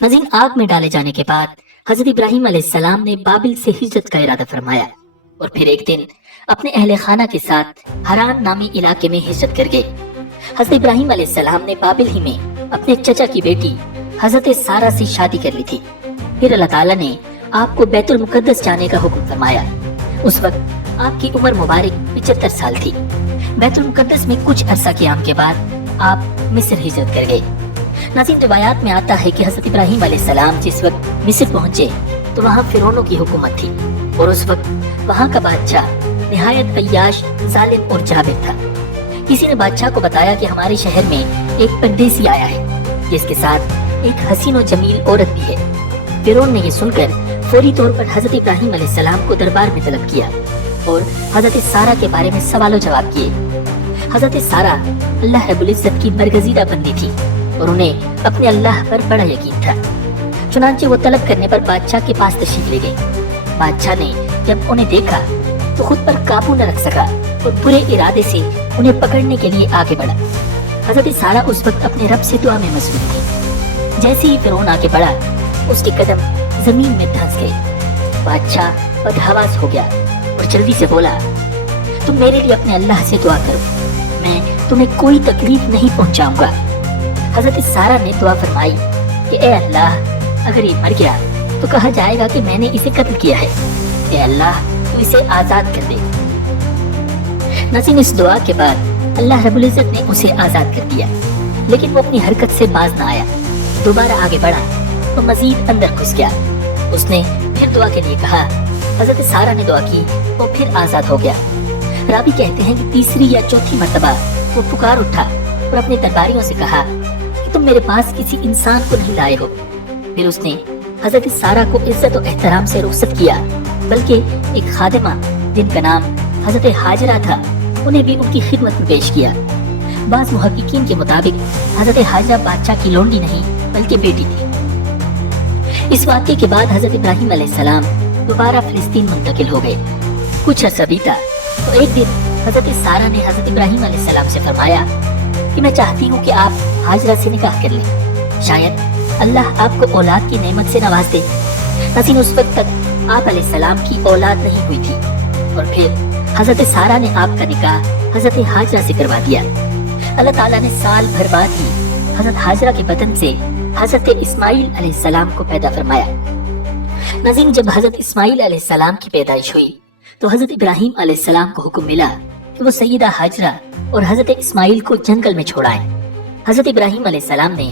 नज़ीर आग में डाले जाने के बाद हजरत इब्राहिम अलैहिस्सलाम ने बाबिल से हिजरत का इरादा फरमाया और फिर एक दिन अपने अहले खाना के साथ हरान नामी इलाके में हिजरत कर गए। हजरत इब्राहिम अलैहिस्सलाम ने बाबिल ही में अपने चचा की बेटी हजरत सारा से शादी कर ली थी। फिर अल्लाह ताला ने आपको बैतुल मुकद्दस जाने का हुक्म फरमाया। उस वक्त आपकी उम्र मुबारक 75 साल थी। बैतुल मुकद्दस में कुछ अरसा क़याम के बाद आप मिस्र हिजरत कर गए। नाज़रीन, रिवायात में आता है कि हजरत इब्राहिम अलैहिस्सलाम जिस वक्त मिस्र पहुंचे तो वहाँ फिरौनों की हुकूमत थी और उस वक्त वहाँ का बादशाह निहायत अय्याश, जालिम और जाबिर था। किसी ने बादशाह को बताया कि हमारे शहर में एक परदेसी आया है जिसके साथ एक हसीन और जमील औरत भी है। फिरौन ने ये सुनकर फौरी तौर पर हजरत इब्राहिम अलैहिस्सलाम को दरबार में तलब किया और हजरत सारा के बारे में सवालों जवाब किए। हजरत सारा अल्लाह रब्बुल इज्जत की बरगजीदा बंदी थी और उन्हें अपने अल्लाह पर बड़ा यकीन था। चुनांचे वो तलब करने पर बादशाह के पास तशरीफ ले गए। बादशाह ने जब उन्हें देखा तो खुद पर काबू न रख सका और बुरे इरादे से उन्हें पकड़ने के लिए आगे बढ़ा। हजरत सारा उस वक्त अपने रब से दुआ में मसरूफ थी। जैसे ही फिरौन आगे बढ़ा उसके कदम जमीन में धंस गए। बादशाह बदहवास हो गया और जल्दी से बोला, तुम मेरे लिए अपने अल्लाह से दुआ करो, मैं तुम्हें कोई तकलीफ नहीं पहुंचाऊंगा। हजरत सारा ने दुआ फरमाई कि ए अल्लाह, अगर ये मर गया तो कहा जाएगा कि मैंने इसे कत्ल किया है। ए अल्लाह, तू इसे आजाद कर दे। नाज़रीन, इस दुआ के बाद अल्लाह रब्बुल इज्जत ने उसे आजाद कर दिया, लेकिन वो अपनी हरकत से बाज ना आया। दोबारा आगे बढ़ा तो मजीद अंदर घुस गया। उसने फिर दुआ के लिए कहा। हजरत सारा ने दुआ की, वो फिर आजाद हो गया। रावी कहते हैं कि तीसरी या चौथी मर्तबा वो पुकार उठा और अपने दरबारियों से कहा कि तुम मेरे पास किसी इंसान को नहीं लाए हो। फिर उसने हजरत सारा को इज्जत और एहतराम से रुखसत किया, बल्कि एक खादिमा जिनका नाम हजरत हाजरा था उन्हें भी उनकी खिदमत में पेश किया। बाज़ मुहक्किकीन के मुताबिक हजरत हाजरा बादशाह की लोंडी नहीं बल्कि बेटी थी। इस वाक़े के बाद हजरत इब्राहिम अलैहिस्सलाम दोबारा फिलिस्तीन मुंतकिल हो गए। कुछ अर्सा बीता तो एक दिन हजरत सारा ने हजरत इब्राहिम अलैहिस्सलाम से फरमाया कि मैं चाहती हूँ कि आप हाजरा से निकाह कर लें, शायद अल्लाह आपको औलाद की नेमत से नवाज दे। नाज़रीन, उस वक्त तक आप अलैहिस्सलाम की औलाद नहीं हुई थी और फिर हजरत सारा ने आपका निकाह हजरत हाजरा से करवा दिया। अल्लाह ताला ने साल भर बाद ही हजरत हाजरा के बदन से हजरत इस्माइल अलैहिस्सलाम को पैदा फरमाया। नाज़रीन, जब हजरत इस्माइल अलैहिस्सलाम की पैदाइश हुई तो हजरत इब्राहिम अलैहिस्सलाम को हुक्म मिला कि वो सैयदा हाजरा और हजरत इस्माइल को जंगल में छोड़ाएं। हजरत इब्राहिम अलैहिस्सलाम ने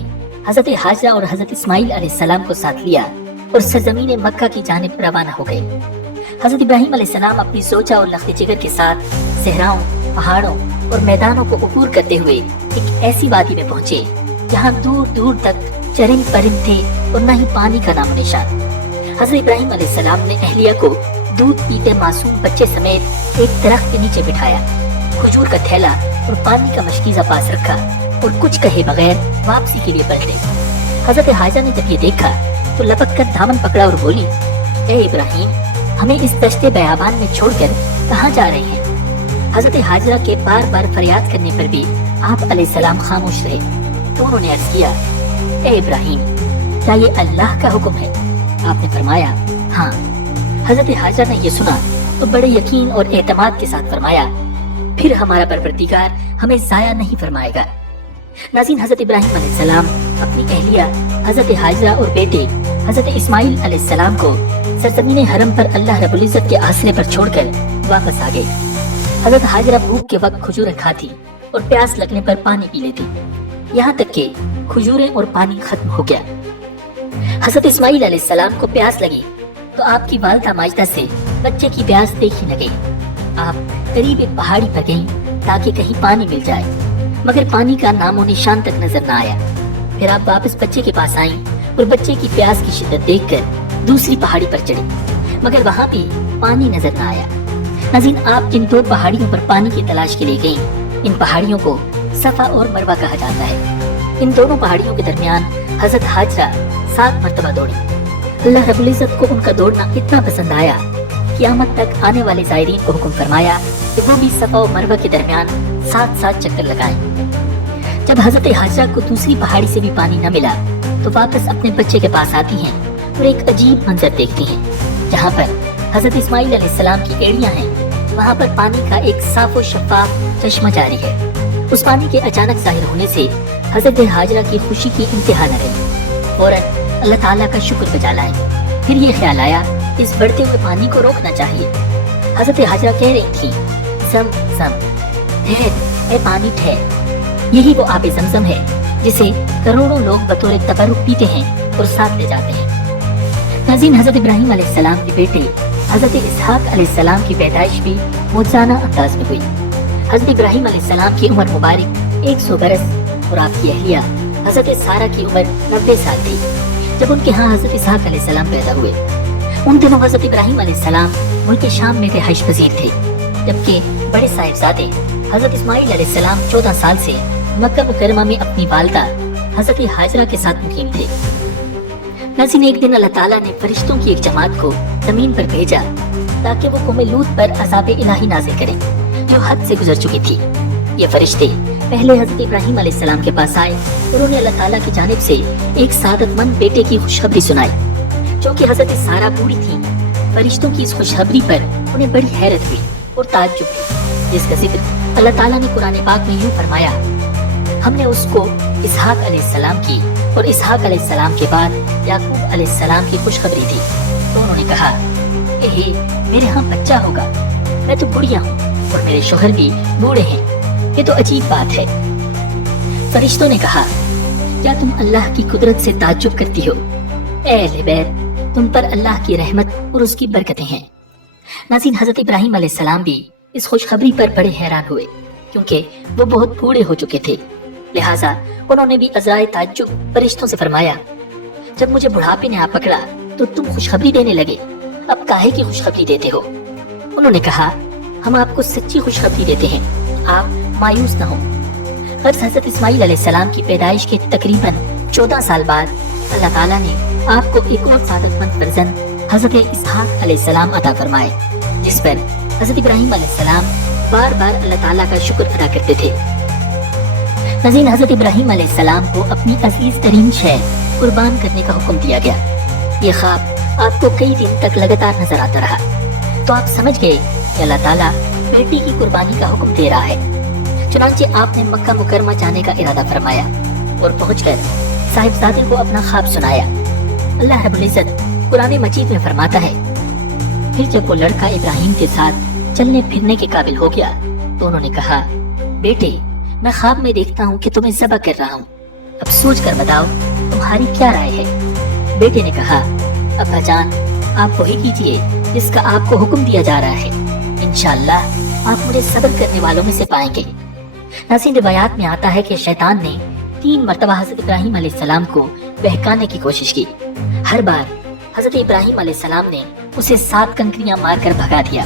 हजरत हाजरा और हजरत इस्माइल अलैहिस्सलाम को साथ लिया और सरजमीन मक्का की जानिब रवाना हो गए। हजरत इब्राहिम अलैहिस्सलाम अपनी सोचा और लख्त जिगर के साथ सहराओं, पहाड़ों और मैदानों को अबूर करते हुए एक ऐसी वादी में पहुंचे जहां दूर दूर तक चरिंद परिंद थे और न ही पानी का नामो निशान। हजरत इब्राहिम अलैहिस्सलाम ने अहलिया को दूध पीते मासूम बच्चे समेत एक दरख्त के नीचे बिठाया, खजूर का थैला और पानी का मशकीज़ा पास रखा और कुछ कहे बगैर वापसी के लिए पलटे। हजरत हाजरा ने जब ये देखा तो लपक कर दामन पकड़ा और बोली, ए इब्राहिम, हमें इस दश्ते बयाबान में छोड़कर कहाँ जा रहे हैं? हजरत हाजरा के बार बार फरियाद करने पर भी आप अलैहिस्सलाम खामोश रहे तो उन्होंने अर्ज किया, ए इब्राहिम, क्या ये अल्लाह का हुक्म है? आपने फरमाया, हाँ। हजरत हाजरा ने ये सुना तो बड़े यकीन और एतमाद के साथ फरमाया, फिर हमारा परवरदिगार हमें जाया नहीं फरमाएगा। नाज़रीन, हजरत इब्राहिम अलैहिस्सलाम अपनी अहलिया हजरत हाजरा और बेटे हजरत इस्माइल अलैहिस्सलाम को सरजमीन हरम पर अल्लाह रब्बुल इज्जत के आसरे पर छोड़कर वापस आ गए। हजरत हाजरा भूख के वक्त खजूरें खाती और प्यास लगने पर पानी पी लेती, यहाँ तक कि खजूरें और पानी खत्म हो गया। हजरत इस्माइल अलैहिस्सलाम को प्यास लगी तो आपकी वालिदा माजिदा से बच्चे की प्यास देखी न गई। आप करीब एक पहाड़ी पर गईं ताकि कहीं पानी मिल जाए, मगर पानी का नामो निशान तक नजर न आया। फिर आप वापस बच्चे के पास आईं और बच्चे की प्यास की शिद्दत देखकर दूसरी पहाड़ी पर चढ़ी, मगर वहाँ भी पानी नजर न आया। नाज़रीन, आप जिन दो पहाड़ियों पर पानी की तलाश के लिए गईं, इन पहाड़ियों को सफा और मरवा कहा जाता है। इन दोनों पहाड़ियों के दरमियान हजरत हाजरा 7 मरतबा दौड़ी। अल्लाह रब्बुल इज्जत को उनका दौड़ना इतना पसंद आया, क़यामत तक आने वाले ज़ायरीन को हुक्म फरमाया कि वो भी सफा और मरवा के दरमियान 7-7 चक्कर लगाएं। जब हजरत हाजरा को दूसरी पहाड़ी से भी पानी न मिला तो वापस अपने बच्चे के पास आती हैं और एक अजीब मंजर देखती हैं। जहाँ पर हजरत इस्माइल अलैहिस्सलाम की एड़ियाँ हैं, वहाँ पर पानी का एक साफ और शफाफ चश्मा जारी है। उस पानी के अचानक जाहिर होने से हजरत हाजरा की खुशी की इंतहा न रही। फौरन अल्लाह ताला का शुक्र बजा लाए। फिर ये ख्याल आया इस बढ़ते हुए पानी को रोकना चाहिए। हजरत हाजरा कह रही थी, सम सम, ठहर ए पानी ठहर। यही वो आबे जमजम है जिसे करोड़ों लोग बतौर तबरुक पीते हैं और साथ ले जाते हैं। नाज़रीन, हजरत इब्राहिम अलैहिस्सलाम के बेटे हजरत इसहाक अलैहिस्सलाम की पैदाइश भी मौजूदा अंदाज में हुई। हजरत इब्राहिम अलैहिस्सलाम की उम्र मुबारक 100 बरस और आपकी अहलिया हजरत सारा की उम्र 90 साल थी जब उनके यहाँ हजरत इसहाक अलैहिस्सलाम पैदा हुए। उन दिनों हजरत इब्राहिम अलैहिस्सलाम मुल्क शाम में रिहाइश पजीर थे, जबकि बड़े साहिबजादे हजरत इस्माइल अलैहिस्सलाम 14 साल से मक्का मुकरमा में अपनी वालिदा हजरत हाजरा के साथ मुकीम थे। नाज़रीन, एक दिन अल्लाह ताला ने फरिश्तों की एक जमात को जमीन पर भेजा ताकि वो कौम लूत पर अज़ाब इलाही नाज़िल करें जो हद से गुजर चुकी थी। ये फरिश्ते पहले हजरत इब्राहिम अलैहिस्सलाम के पास आए और उन्हें अल्लाह ताला की जानिब से एक सादतमंद बेटे की खुशखबरी सुनाई। जो कि हजरत सारा बूढ़ी थी, फरिश्तों की इस खुशखबरी पर उन्हें बड़ी हैरत हुई और ताज्जुब हुई, जिसका जिक्र अल्लाह ताला ने कुरान पाक में यूं फरमाया, हमने उसको इसहाक अलैहिस्सलाम की और इसहाक अलैहिस्सलाम के बाद याकूब अलैहिस्सलाम की खुशखबरी दी। तो उन्होंने कहा, ए मेरे यहाँ बच्चा होगा, मैं तो बुढ़िया हूँ और मेरे शोहर भी बूढ़े हैं, ये तो अजीब बात है। फरिश्तों ने कहा, क्या तुम अल्लाह की कुदरत से ताज्जुब करती हो? ए लिबैर, तुम पर अल्लाह की रहमत और उसकी बरकतें हैं। नाज़रीन, हजरत इब्राहिम अलैहिस्सलाम भी इस खुशखबरी पर बड़े हैरान हुए क्योंकि वो बहुत बूढ़े हो चुके थे। लिहाजा उन्होंने भी अज़राए ताज्जुब फरिश्तों से फरमाया, जब मुझे बुढ़ापे ने आ पकड़ा तो तुम खुशखबरी देने लगे, अब काहे की खुशखबरी देते हो? उन्होंने कहा, हम आपको सच्ची खुशखबरी देते हैं, आप मायूस न हो। हजरत इस्माइल अलैहिस्सलाम की पैदाइश के तकरीबन 14 साल बाद अल्लाह ताला ने आपको एक और सादतमंद फर्जंद हजरत इसहाक अलैहिस्सलाम अता फरमाए, जिस पर हजरत इब्राहिम अलैहिस्सलाम बार बार अल्लाह ताला का शुक्र अदा करते थे। नाज़रीन, हजरत इब्राहिम अलैहिस्सलाम को अपनी अजीज तरीन शय कुर्बान करने का हुक्म दिया गया। ये ख्वाब आपको कई दिन तक लगातार नजर आता रहा, तो आप समझ गए कि अल्लाह ताला बेटी की कुर्बानी का हुक्म दे रहा है। चुनांचे आपने मक्का मुकरमा जाने का इरादा फरमाया और पहुंचकर साहिबजादे को अपना ख्वाब सुनाया। अल्लाह रब्बुल इज्जत कुरान मजीद में फरमाता है, फिर जब वो लड़का इब्राहिम के साथ चलने फिरने के काबिल हो गया तो उन्होंने कहा, बेटे मैं ख्वाब में देखता हूँ कि तुम्हें ज़बह कर रहा हूँ, अब सोच कर बताओ तुम्हारी क्या राय है? बेटे ने कहा, अब्बा जान आप वही कीजिए जिसका आपको हुक्म दिया जा रहा है, इंशाअल्लाह आप मुझे सब्र करने वालों में से पाएंगे। नाज़रीन, रिवायात में आता है कि शैतान ने 3 मरतबा हजरत इब्राहिम अलैहिस्सलाम को बहकाने की कोशिश की। हर बार हजरत इब्राहिम अलैहिस्सलाम ने उसे 7 कंकरियां मारकर भगा दिया।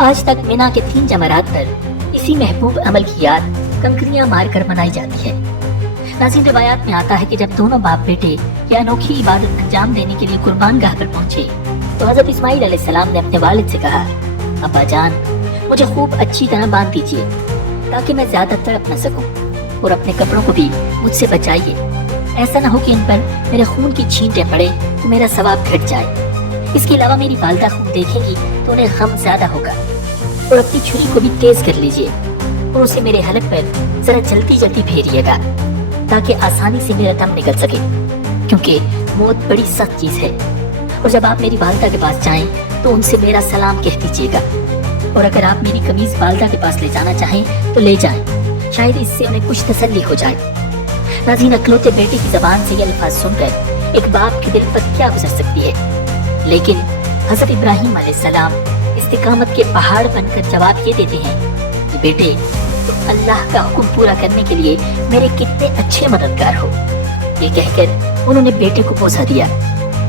आज तक मिना के 3 जमरात पर इसी महबूब अमल की याद कंकरियां मारकर मनाई जाती है। नाज़रीन, रिवायात में आता है कि जब दोनों बाप बेटे ये अनोखी इबादत अंजाम देने के लिए कुर्बान गाह पर पहुंचे तो हजरत इस्माइल अलैहिस्सलाम ने अपने वालिद से कहा, अब्बा जान मुझे खूब अच्छी तरह बांध दीजिए ताकि मैं ज्यादा तड़प न सकूं, और अपने कपड़ों को भी मुझसे बचाइए, ऐसा न हो कि इन पर मेरे खून की छींटे पड़े तो मेरा सवाब घट जाए। इसके अलावा मेरी वालिदा खून देखेगी तो उन्हें गम ज्यादा होगा। और अपनी छुरी को भी तेज कर लीजिए और उसे मेरे हलक पर जरा जल्दी जल्दी फेरिएगा ताकि आसानी से मेरा दम निकल सके, क्योंकि मौत बड़ी सख्त चीज है। और जब आप मेरी वालिदा के पास जाएं तो उनसे मेरा सलाम कह दीजिएगा, और अगर आप मेरी कमीज वालिदा के पास ले जाना चाहें तो ले जाएं, शायद इससे उन्हें कुछ तसल्ली हो जाए। नाज़रीन, अकलौते बेटे की ज़बान से ये अल्फाज सुनकर एक बाप के दिल पर क्या गुजर सकती है, लेकिन हजरत इब्राहिम अलैहिस्सलाम इस्तिकामत के पहाड़ बनकर जवाब ये देते हैं कि बेटे तुम अल्लाह का हुक्म पूरा करने के लिए मेरे कितने अच्छे मददगार हो। ये कहकर उन्होंने बेटे को बोसा दिया,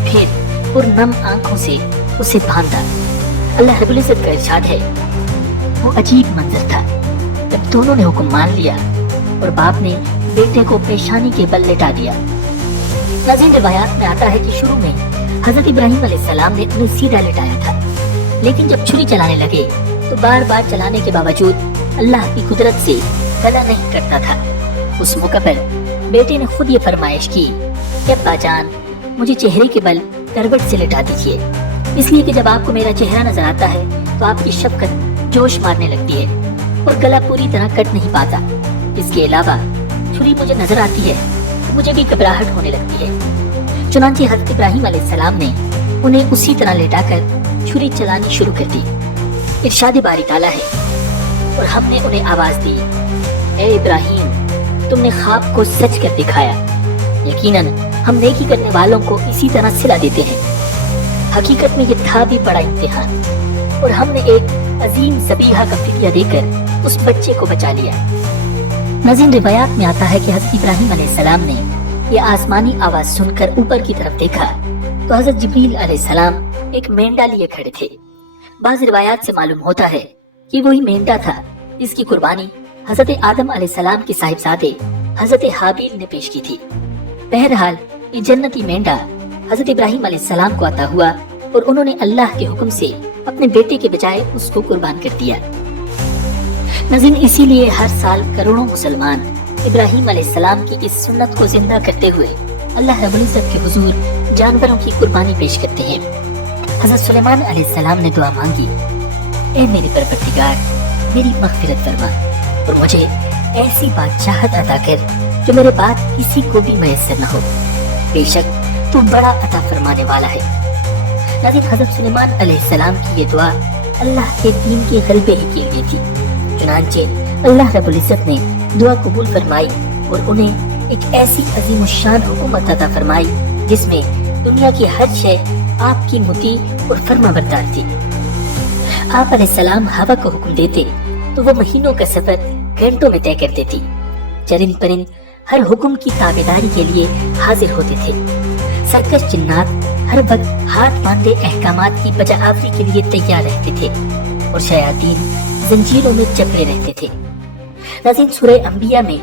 फिर पुरनम आंखों से उसे बांधा। अल्लाह रब्बुल इज्जत का इरशाद है, वो अजीब मंजर था जब दोनों ने हुक्म मान लिया और बाप ने बेटे को पेशानी के बल लेटा दिया। नाज़रीन, रिवायात में आता है कि शुरू में हजरत इब्राहिम अलैहिस्सलाम ने उन्हें सीधा लेटाया था, लेकिन जब छुरी चलाने लगे तो बार बार चलाने के बावजूद अल्लाह की कुदरत से गला नहीं कटता था। उस मौके पर बेटे ने खुद ये फरमाइश की کہ ابا جان مجھے چہرے کے بل کروٹ سے لٹا دیجیے، اس لیے کہ جب آپ کو میرا چہرہ نظر آتا ہے تو آپ کی شفقت جوش مارنے لگتی ہے اور گلا پوری طرح کٹ نہیں پاتا۔ اس کے علاوہ چھری مجھے نظر آتی ہے تو مجھے بھی گھبراہٹ ہونے لگتی ہے۔ چنانچہ حضرت ابراہیم علیہ السلام نے انہیں اسی طرح لٹا کر چھری چلانی شروع کر دی۔ ارشاد باری تعالیٰ ہے، اور ہم نے انہیں آواز دی، اے ابراہیم تم نے خواب کو سچ کر دکھایا، یقیناً ہم نیکی کرنے والوں کو اسی طرح صلہ دیتے ہیں۔ حقیقت میں یہ تھا بھی بڑا امتحان، اور ہم نے ایک عظیم ذبیحہ کا فدیہ دے کر اس بچے کو بچا لیا۔ ناظرین، روایات میں آتا ہے کہ حضرت ابراہیم علیہ السلام نے یہ آسمانی آواز سن کر اوپر کی طرف دیکھا تو حضرت جبریل علیہ السلام ایک مینڈا لیے کھڑے تھے۔ بعض روایات سے معلوم ہوتا ہے کہ وہی مینڈا تھا جس کی قربانی حضرت آدم علیہ السلام کے صاحبزادے حضرت حابیل نے پیش کی تھی۔ بہرحال یہ جنتی مینڈا حضرت ابراہیم علیہ السلام کو عطا ہوا اور انہوں نے اللہ کے حکم سے اپنے بیٹے کے بجائے اس کو قربان کر دیا۔ ناظرین، اسی لیے ہر سال کروڑوں مسلمان ابراہیم علیہ السلام کی اس سنت کو زندہ کرتے ہوئے اللہ رب العزت کے حضور جانوروں کی قربانی پیش کرتے ہیں۔ حضرت سلیمان علیہ السلام نے دعا مانگی، اے میرے پروردگار میری مغفرت فرما اور مجھے ایسی بادشاہت عطا کر جو میرے بعد کسی کو بھی میسر نہ ہو، بے شک تو بڑا عطا فرمانے والا ہے۔ ناظرین، حضرت سلیمان علیہ السلام کی یہ دعا اللہ کے دین کے غلبے ہی کے لیے تھی۔ چنانچہ اللہ رب العزت نے دعا قبول فرمائی اور انہیں ایک ایسی عظیم الشان حکومت عطا فرمائی جس میں دنیا کی ہر شے آپ کی مطیع اور فرما بردار تھی۔ آپ علیہ السلام ہوا کو حکم دیتے تو وہ مہینوں کا سفر گھنٹوں میں طے کر دیتی۔ چرند پرند ہر حکم کی تابعداری کے لیے حاضر ہوتے تھے۔ سرکش جنات ہر وقت ہاتھ باندھے احکامات کی بجا آوری کے لیے تیار رہتے تھے اور شیاطین زنجیروں میں جکڑے رہتے تھے۔ ناظرین، سورہ انبیاء میں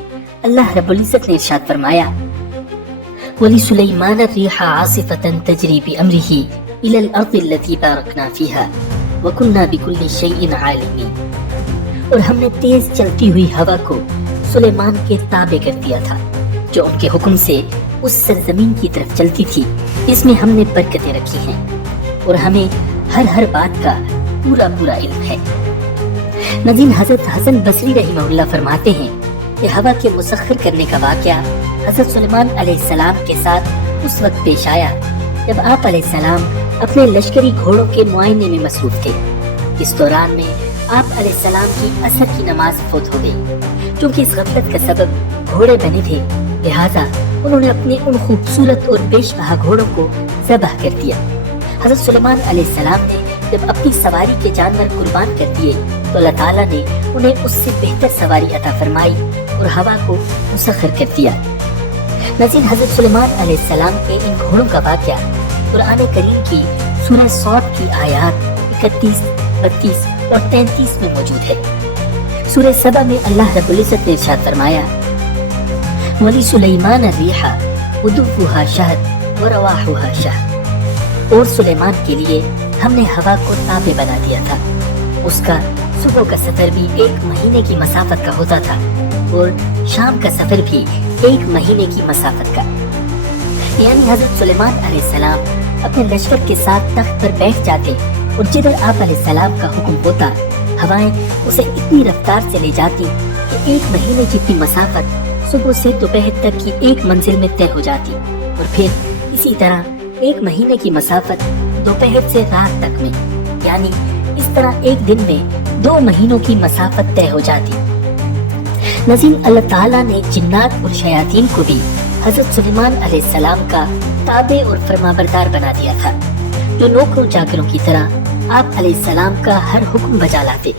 اللہ رب العزت نے ارشاد فرمایا، وَلِسُلَيْمَانَ الرِّيحَ عَاصِفَةً تَجْرِي بِأَمْرِهِ إِلَى الْأَرْضِ الَّتِي بَارَكْنَا فِيهَا وَكُنَّا بِكُلِّ شَيْءٍ عَالِمِينَ۔ اور ہم نے تیز چلتی ہوئی ہوا کو سلیمان کے تابع کر دیا تھا جو ان کے حکم سے اس سرزمین کی طرف چلتی تھی جس میں ہم نے برکتیں رکھی ہیں، اور ہمیں ہر بات کا پورا علم ہے۔ ناظرین، حضرت حسن بصری رحمہ اللہ فرماتے ہیں کہ ہوا کے مسخر کرنے کا واقعہ حضرت سلیمان علیہ السلام کے ساتھ اس وقت پیش آیا جب آپ علیہ السلام اپنے لشکری گھوڑوں کے معائنے میں مصروف تھے۔ اس دوران میں آپ علیہ السلام کی عصر کی نماز فوت ہو گئی۔ چونکہ اس غفلت کا سبب گھوڑے بنے تھے، لہٰذا انہوں نے اپنے ان خوبصورت اور بیش بہا گھوڑوں کو ذبح کر دیا۔ حضرت سلیمان علیہ السلام نے جب اپنی سواری کے جانور قربان کر دیے تو اللہ تعالیٰ نے انہیں اس سے بہتر سواری عطا فرمائی اور ہوا کو مسخر کر دیا۔ ناظرین، حضرت سلیمان علیہ السلام کے ان گھوڑوں کا واقعہ قرآن کریم کی سورہ صاد کی آیات 31، 32 اور 33 میں موجود ہے۔ سورہ سبا میں اللہ رب العزت نے ارشاد فرمایا، وَلِسُلَيْمَانَ الرِّيحَ غُدُوُّهَا شَهْرٌ وَرَوَاحُهَا شَهْرٌ۔ اور سلیمان کے لیے ہم نے ہوا کو تابع بنا دیا تھا، اس کا صبح کا سفر بھی 1 مہینے کی مسافت کا ہوتا تھا اور شام کا سفر بھی 1 مہینے کی مسافت کا۔ یعنی حضرت سلیمان علیہ السلام اپنے لشکر کے ساتھ تخت پر بیٹھ جاتے اور جدھر آپ علیہ السلام کا حکم ہوتا ہوائیں اسے اتنی رفتار سے لے جاتی کہ 1 مہینے جتنی مسافت صبح سے دوپہر تک کی 1 منزل میں طے ہو جاتی، اور پھر اسی طرح 1 مہینے کی مسافت دوپہر سے رات تک میں، یعنی اس طرح 1 دن میں 2 مہینوں کی مسافت طے ہو جاتی۔ ناظرین، اللہ تعالیٰ نے جنات اور شیاطین کو بھی حضرت سلیمان علیہ السلام کا تابع اور فرمانبردار بنا دیا تھا، جو نوکروں چاکروں کی طرح آپ علیہ السلام کا ہر حکم بجا لاتے۔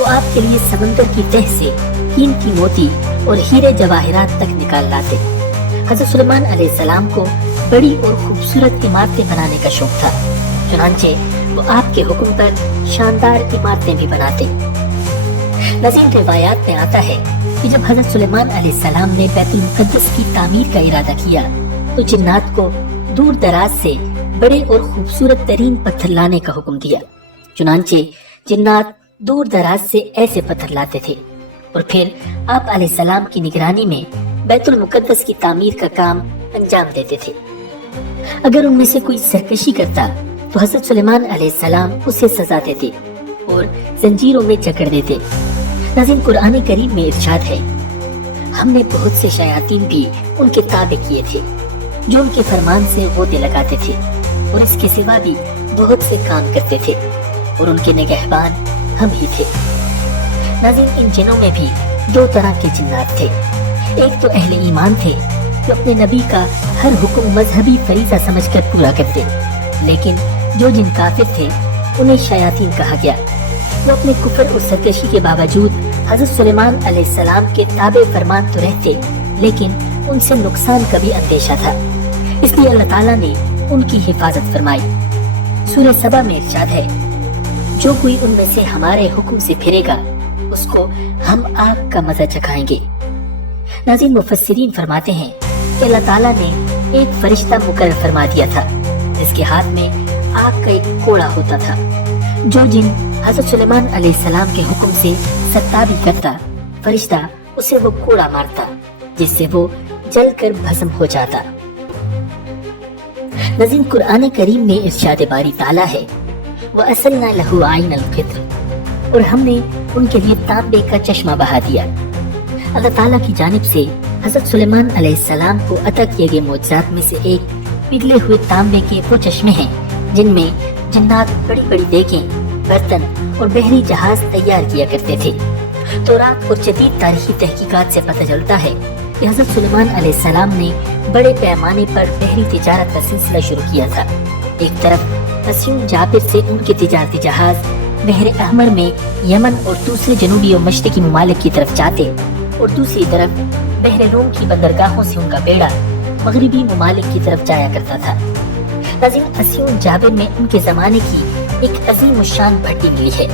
وہ آپ کے لیے سمندر کی تہ سے قیمتی موتی اور ہیرے جواہرات تک نکال لاتے۔ حضرت سلیمان علیہ السلام کو بڑی اور خوبصورت عمارتیں بنانے کا شوق تھا، چنانچہ وہ آپ کے حکم پر شاندار عمارتیں بھی بناتے۔ ناظرین، روایات میں آتا ہے کہ جب حضرت سلیمان علیہ السلام نے بیت المقدس کی تعمیر کا ارادہ کیا تو جنات کو دور دراز سے بڑے اور خوبصورت ترین پتھر لانے کا حکم دیا۔ چنانچہ جنات دور دراز سے ایسے پتھر لاتے تھے اور پھر آپ علیہ السلام کی نگرانی میں بیت المقدس کی تعمیر کا کام अंजाम देते थे। अगर उनमें से कोई सरकशी करता तो हजरत सुलेमान अलैहिस्सलाम उसे सजा देते और जंजीरों में जकड़ देते। नाज़रीन, कुरान करीम में इरशाद है, हमने बहुत से शयातीन भी उनके ताबे किए थे जो उनके फरमान से गोते लगाते थे और इसके सिवा भी बहुत से काम करते थे और उनके निगहबान हम ही थे। नाज़रीन, इन जिनों में भी दो तरह के जिन्नात थे। एक तो अहले ईमान थे जो अपने नबी का हर हुक्म मजहबी फरीज़ा समझकर पूरा करते, लेकिन जो जिन काफिर थे उन्हें शयातीन कहा गया। वो अपने कुफर और सरकशी के बावजूद हजरत सुलेमान अलैहिस्सलाम के ताबे फरमान तो रहते, लेकिन उनसे नुकसान का भी अंदेशा था, इसलिए अल्लाह ताला ने उनकी हिफाजत फरमाई। सूरह सबा में इरशाद है, जो कोई उनमें से हमारे हुक्म से फिरेगा उसको हम आग का मजा चखाएंगे। नाज़रीन, मुफस्सिरीन फरमाते हैं कि अल्लाह ताला ने एक फरिश्ता मुकर्रर फरमा दिया था जिसके हाथ में आग का एक कोड़ा होता था। जो जिन हजरत सुलेमान अलैहिस्सलाम के हुक्म से सत्ताबी करता, फरिश्ता उसे वो कोड़ा मारता जिससे वो जलकर भस्म हो जाता। नाज़रीन, कुरान करीम में इरशाद बारी ताला है, वअसलना लहू आइनल क़ित्र, और हमने उनके लिए तांबे का चश्मा बहा दिया। अल्लाह ताला की जानिब से हजरत सुलेमान अलैहिस्सलाम को अता किए गए मौजज़ात में से एक पिघले हुए तांबे के वो चश्मे हैं जिनमें जिन्नात बड़ी बड़ी देखें, बर्तन और बहरी जहाज तैयार किया करते थे। तौरात और जदीद तारीखी तहकीकात से पता चलता है कि हजरत सुलेमान अलैहिस्सलाम ने बड़े पैमाने पर बहरी तिजारत का सिलसिला शुरू किया था। एक तरफ अस्यूम जाबिर से उनके तिजारती जहाज बहर अहमर में यमन और दूसरे जनूबी और मशरकी ममालिक की तरफ जाते और दूसरी तरफ बहर रोम की बंदरगाहों से उनका बेड़ा मगरिबी ममालिक की तरफ जाया करता था। नाज़रीन, अस्यूम जाबिर में उनके जमाने की एक अजीम शान भट्टी मिली है।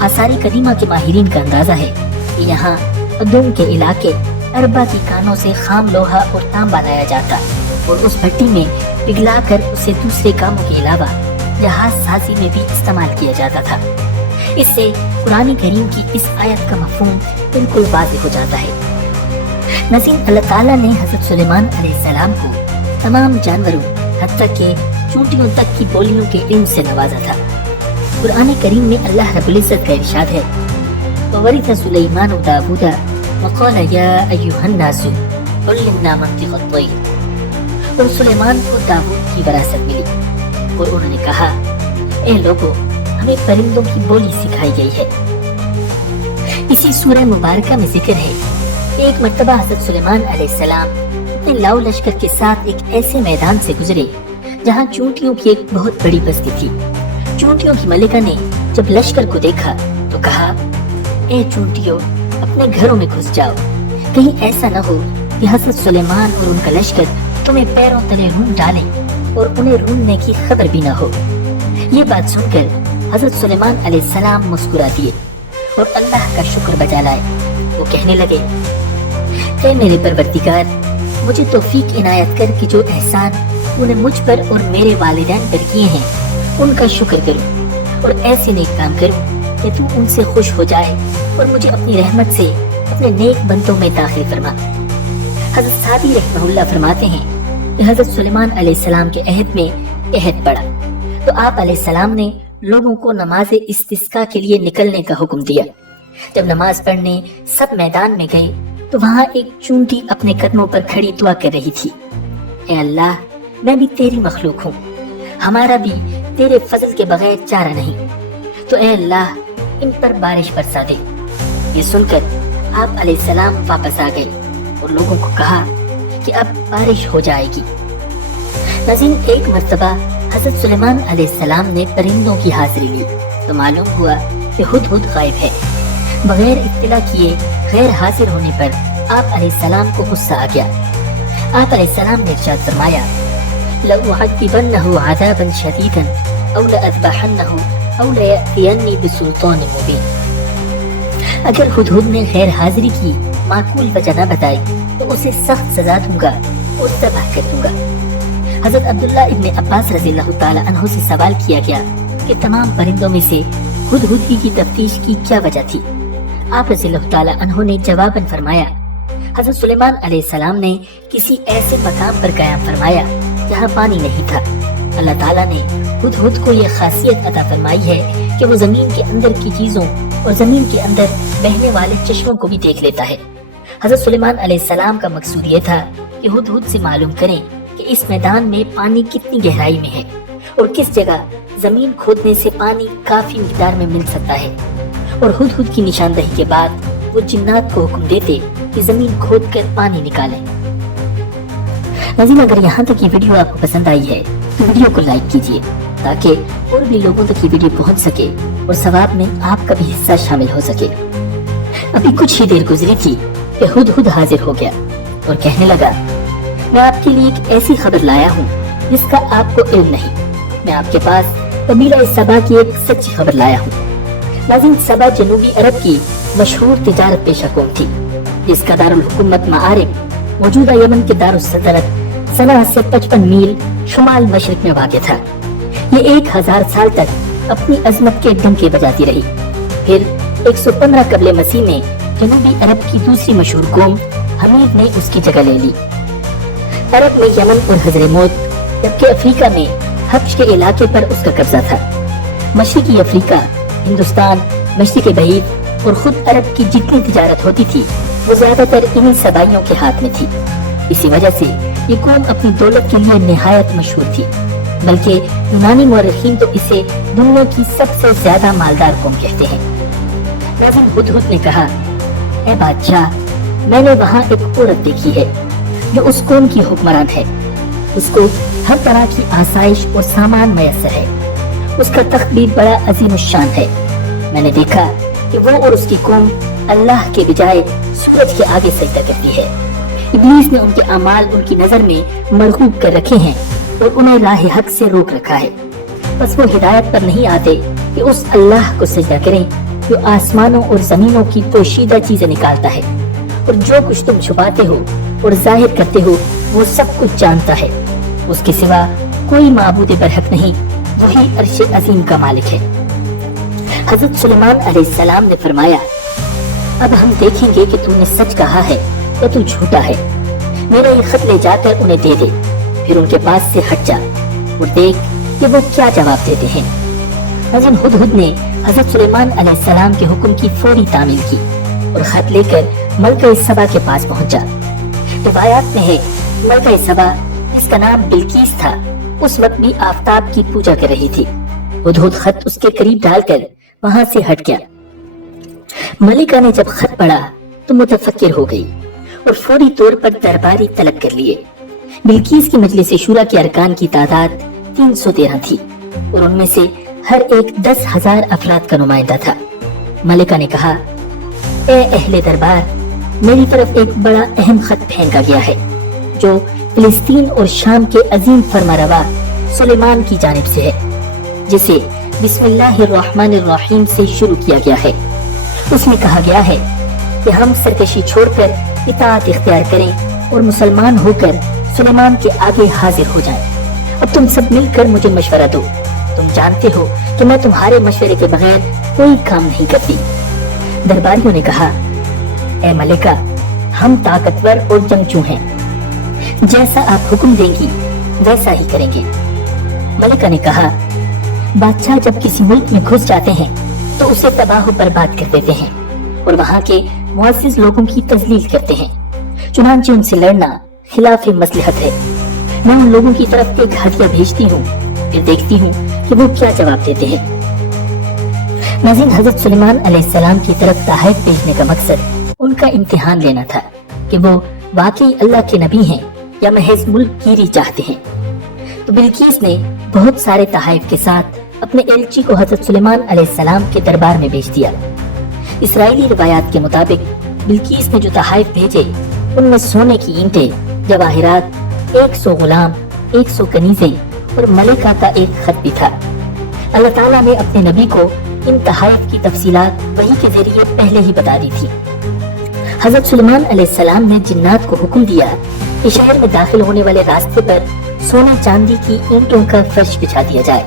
आसारी कदीमा के माहिरीन का अंदाजा है कि यहाँ अदूम के इलाके अरबा की कानों से खाम लोहा और तांबा लाया जाता और उस भट्टी में पिघला कर उसे दूसरे कामों के अलावा जहाज साजी में भी इस्तेमाल किया जाता था। इससे कुरान करीम की इस आयत का मफहूम बिल्कुल वाज़ेह हो जाता है। नाज़रीन, अल्लाह ताला ने हज़रत सुलेमान अलैहिस्सलाम को तमाम जानवरों हत्ता के चूंटियों तक की बोलियों के इल्म से नवाजा था। कुरान करीम में अल्लाह रब्बुल इज़्ज़त का इरशाद है, ववरिथ सुलैमान दाऊदा वक़ाल या अय्युहन्नासु उल्लिमना मंतिक़त तैर, और सुलेमान को दाऊद की विरासत मिली और उन्होंने कहा, ए लोगों, हमें परिंदों की बोली सिखाई गई है। इसी सूरह मुबारका में जिक्र है, एक मर्तबा हज़रत सुलेमान अलैहिस्सलाम अपने लाओ लश्कर के साथ एक ऐसे मैदान से गुजरे जहाँ चूंटियों की एक बहुत बड़ी बस्ती थी। चूंटियों की मलिका ने जब लश्कर को देखा तो कहा, ए चूंटियों, अपने घरों में घुस जाओ, कहीं ऐसा न हो कि हज़रत सुलेमान और उनका लश्कर तुम्हें पैरों तले रूंध डाले और उन्हें रूंधने की खबर भी न हो। ये बात सुनकर हज़रत सुलेमान अलैहिस्सलाम मुस्कुरा दिए और अल्लाह का शुक्र बजा लाए। वो कहने लगे, ऐ मेरे परवरदिगार, मुझे तौफीक इनायत कर कि जो एहसान तूने मुझ पर और मेरे वालिदैन पर किए हैं उनका शुक्र करूं और ऐसे नेक काम करूं कि तू उनसे खुश हो जाए और मुझे अपनी रहमत से अपने नेक बंदों में दाखिल फरमा। हज़रत सादी रहमहुल्लाह फरमाते हैं कि हज़रत सुलेमान अलैहिस्सलाम के अहद में अहद पड़ा तो आप अलैहिस्सलाम ने लोगों को नमाज इस्तिस्का के लिए निकलने का हुक्म दिया। जब नमाज पढ़ने सब मैदान में गए तो वहाँ एक चूंटी अपने कदमों पर खड़ी दुआ कर रही थी, ए अल्लाह, मैं भी तेरी मखलूक हूँ, हमारा भी तेरे फजल के बगैर चारा नहीं, तो ए अल्लाह, इन पर बारिश बरसा दे। ये सुनकर आप अलैहिस्सलाम वापस आ गए और लोगों को कहा कि अब बारिश हो जाएगी। नाज़रीन, एक मर्तबा हज़रत सुलेमान अलैहिस्सलाम ने परिंदों की हाजिरी ली तो मालूम हुआ कि हुदहुद गायब है। बगैर इत्तला किए गैर हाजिर होने पर आप अलैहिस्सलाम को गुस्सा आ गया। आप अलैहिस्सलाम ने इरशाद फरमाया, लउअज़िबन्नहु अज़ाबन शदीदन औ लअज़बहन्नहु औ लयअतियन्नी बिसुल्तान मुबीन। अगर हुदहुद ने गैर हाजिरी की माकूल वजह न बताई तो उसे सख्त सजा दूंगा और तबाह कर दूंगा। हज़रत अब्दुल्ला इब्न अब्बास रज़ियल्लाहु ताला अन्हु से सवाल किया गया कि तमाम परिंदों में से हुदहुद की तफ्तीश की क्या वजह थी। आप रज़ियल्लाहु ताला अन्हु ने जवाबन फरमाया حضرت سلیمان علیہ السلام نے کسی ایسے مقام پر قیام فرمایا جہاں پانی نہیں تھا۔ اللہ تعالیٰ نے ہدہد کو یہ خاصیت عطا فرمائی ہے کہ وہ زمین کے اندر کی چیزوں اور زمین کے اندر بہنے والے چشموں کو بھی دیکھ لیتا ہے۔ حضرت سلیمان علیہ السلام کا مقصود یہ تھا کہ ہدہد سے معلوم کریں کہ اس میدان میں پانی کتنی گہرائی میں ہے اور کس جگہ زمین کھودنے سے پانی کافی مقدار میں مل سکتا ہے، اور ہدہد کی نشاندہی کے بعد وہ جنات کو حکم دیتے کہ زمین کھود کر پانی نکالیں۔ ناظرین، اگر یہاں تک یہ ویڈیو آپ کو پسند آئی ہے تو ویڈیو کو لائک کیجیے تاکہ اور بھی لوگوں تک یہ ویڈیو پہنچ سکے اور ثواب میں آپ کا بھی حصہ شامل ہو سکے۔ ابھی کچھ ہی دیر گزری تھی کہ ہدہد حاضر ہو گیا اور کہنے لگا، میں آپ کے لیے ایک ایسی خبر لایا ہوں جس کا آپ کو علم نہیں۔ میں آپ کے پاس قبیلہ سبا کی ایک سچی خبر لایا ہوں۔ ناظرین، سبا جنوبی عرب کی مشہور تجارت پیشہ قوم تھی جس کا دارالحکومت معارب موجودہ یمن کے دارالسلطنت صنعا سے 55 میل شمال مشرق میں واقع تھا۔ یہ 1000 سال تک اپنی عظمت کے ڈنکے بجاتی رہی۔ پھر 115 قبل مسیح میں جنوبی عرب کی دوسری مشہور قوم حمیر نے اس کی جگہ لے لی۔ عرب میں یمن اور حضرموت، جبکہ افریقہ میں حبش کے علاقے پر اس کا قبضہ تھا۔ مشرقی افریقہ، ہندوستان، مشرق بعید اور خود عرب کی جتنی تجارت ہوتی تھی وہ زیادہ تر انہی سبائیوں کے ہاتھ میں تھی۔ اسی وجہ سے یہ قوم اپنی دولت کے لیے نہایت مشہور تھی، بلکہ یونانی مورخین تو اسے دنیا کی سب سے زیادہ مالدار قوم کہتے ہیں۔ ناظرین، ہدہد نے کہا، اے بادشاہ، میں نے وہاں ایک عورت دیکھی ہے جو اس قوم کی حکمران ہے۔ اس کو ہر طرح کی آسائش اور سامان میسر ہے۔ اس کا تخت بھی بڑا عظیم الشان ہے۔ میں نے دیکھا کہ وہ اور اس کی قوم اللہ کے بجائے سورج کے آگے سجدہ کرتی ہے۔ ابلیس نے ان کے اعمال ان کی نظر میں مرغوب کر رکھے ہیں اور انہیں راہ حق سے روک رکھا ہے۔ بس وہ ہدایت پر نہیں آتے کہ اس اللہ کو سجدہ کریں جو آسمانوں اور زمینوں کی پوشیدہ چیزیں نکالتا ہے، اور جو کچھ تم چھپاتے ہو اور ظاہر کرتے ہو وہ سب کچھ جانتا ہے۔ اس کے سوا کوئی معبود برحق نہیں، وہی عرش عظیم کا مالک ہے۔ حضرت سلیمان علیہ السلام نے فرمایا، اب ہم دیکھیں گے کہ تم نے سچ کہا ہے یا تو جھوٹا ہے۔ میرا یہ خط لے جا کر انہیں دے دے، پھر ان کے پاس سے ہٹ جا اور دیکھ کہ وہ کیا جواب دیتے ہیں۔ ناظرین، ہدہد نے حضرت سلیمان علیہ السلام کے حکم کی فوری تعمیل کی اور خط لے کر ملکہ سبا کے پاس پہنچا۔ روایات میں ہے ملکہ سبا، جس کا نام بلقیس تھا، اس وقت بھی آفتاب کی پوجا کر رہی تھی۔ ہدہد خط اس کے قریب ڈال کر وہاں سے ہٹ گیا۔ ملکہ نے جب خط پڑھا تو متفکر ہو گئی اور فوری طور پر درباری طلب کر لیے۔ بلقیس کی مجلس شورا کے ارکان کی تعداد 313 تھی اور ان میں سے ہر ایک 10,000 افراد کا نمائندہ تھا۔ ملکہ نے کہا، اے اہل دربار، میری طرف ایک بڑا اہم خط پھینکا گیا ہے جو فلسطین اور شام کے عظیم فرمانروا سلیمان کی جانب سے ہے، جسے بسم اللہ الرحمن الرحیم سے شروع کیا گیا ہے۔ اس میں کہا گیا ہے کہ ہم سرکشی چھوڑ کر اطاعت اختیار کریں اور مسلمان ہو کر سلیمان کے آگے حاضر ہو جائیں۔ اب تم سب مل کر مجھے مشورہ دو۔ تم جانتے ہو کہ میں تمہارے مشورے کے بغیر کوئی کام نہیں کرتی۔ درباریوں نے کہا، اے ملکہ، ہم طاقتور اور جنگجو ہیں، جیسا آپ حکم دیں گی ویسا ہی کریں گے۔ ملکہ نے کہا، بادشاہ جب کسی ملک میں گھس جاتے ہیں تو اسے تباہ و برباد کر دیتے ہیں اور وہاں کے معزز لوگوں کی تذلیل کرتے ہیں، چنانچہ ان سے لڑنا خلاف مصلحت ہے۔ میں ان لوگوں کی طرف ایک ہدیہ بھیجتی ہوں، پھر دیکھتی ہوں کہ وہ کیا جواب دیتے ہیں۔ ناظرین، حضرت سلیمان علیہ السلام کی طرف تحائف بھیجنے کا مقصد ان کا امتحان لینا تھا کہ وہ واقعی اللہ کے نبی ہیں یا محض ملک گیری چاہتے ہیں۔ تو بلقیس نے بہت سارے تحائف کے ساتھ اپنے ایلچی کو حضرت سلیمان علیہ السلام کے دربار میں بھیج دیا۔ اسرائیلی روایات کے مطابق بلقیس نے جو تحائف بھیجے ان میں سونے کی اینٹیں، جواہرات، 100 غلام، 100 کنیزیں اور ملکہ کا ایک خط بھی تھا۔ اللہ تعالیٰ نے اپنے نبی کو ان تحائف کی تفصیلات وحی کے ذریعے پہلے ہی بتا دی تھی۔ حضرت سلیمان علیہ السلام نے جنات کو حکم دیا کہ شہر میں داخل ہونے والے راستے پر سونے چاندی کی اینٹوں کا فرش بچھا دیا جائے۔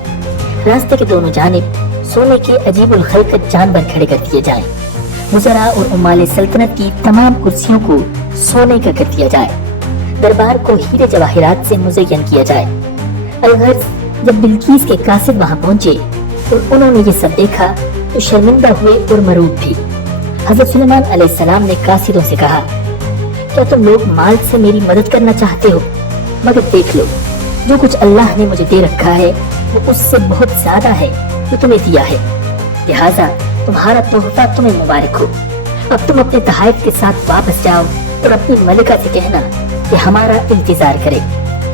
راستے کے دونوں جانب سونے کے عجیب الخلقت جانور کھڑے کر دیے جائیں۔ وزراء اور عمال سلطنت کی تمام کرسیوں کو सोने का कर दिया जाए, दरबार को हीरे जवाहिरात से मुज़य्यन किया जाए। अलगर्ज जब बिल्कीस के कासिद वहां पहुंचे और उन्होंने ये सब देखा तो शर्मिंदा हुए और मरूब भी। हजरत सुलेमान अलैहिस्सलाम ने कासिदों से कहा, क्या तुम लोग माल से मेरी मदद करना चाहते हो? मगर देख लो, जो कुछ अल्लाह ने मुझे दे रखा है वो उससे बहुत ज्यादा है जो तुम्हें दिया है, लिहाजा तुम्हारा तोहफा तुम्हें मुबारक हो। अब तुम अपने तहाइफ के साथ वापस जाओ और अपनी मलिका से कहना कि हमारा इंतजार करे।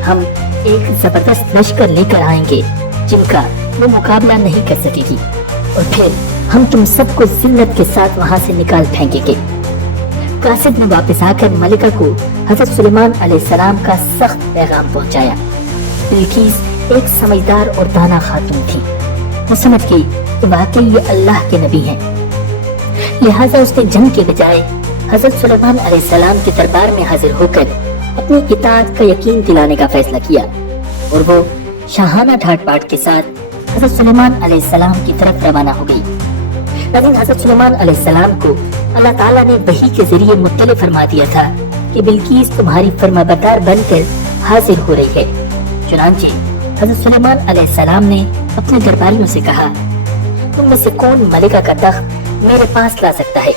हम एक जबरदस्त लश्कर लेकर आएंगे जिनका वो मुकाबला नहीं कर सकेगी, और फिर हम तुम सबको जिल्लत के साथ वहां से निकाल फेंकेंगे। कासिद ने वापस आकर मलिका को हजरत सुलेमान अलैहिस्सलाम का सख्त पैगाम पहुंचाया। बिल्कीस एक समझदार और दाना खातून थी। वो समझ गई कि वाकई ये अल्लाह के नबी हैं। लिहाजा उसने जंग के बजाय हजरत सुलेमान अलैहिस्सलाम के दरबार में हाजिर होकर अपनी इताअत का यकीन दिलाने का फैसला किया, और वो शाहाना ठाट बाट के साथ हजरत सुलेमान अलैहिस्सलाम की तरफ रवाना हो गई। लेकिन हजरत सुलेमान अलैहिस्सलाम को अल्लाह ताला ने वही के जरिए मुत्तले फरमा दिया था कि बिल्कीस तुम्हारी फरमाबरदार बनकर हाजिर हो रही है। चुनांचे हजरत सुलेमान अलैहिस्सलाम ने अपने दरबारियों से कहा, तुम में से कौन मलिका का तख्त मेरे पास ला सकता है,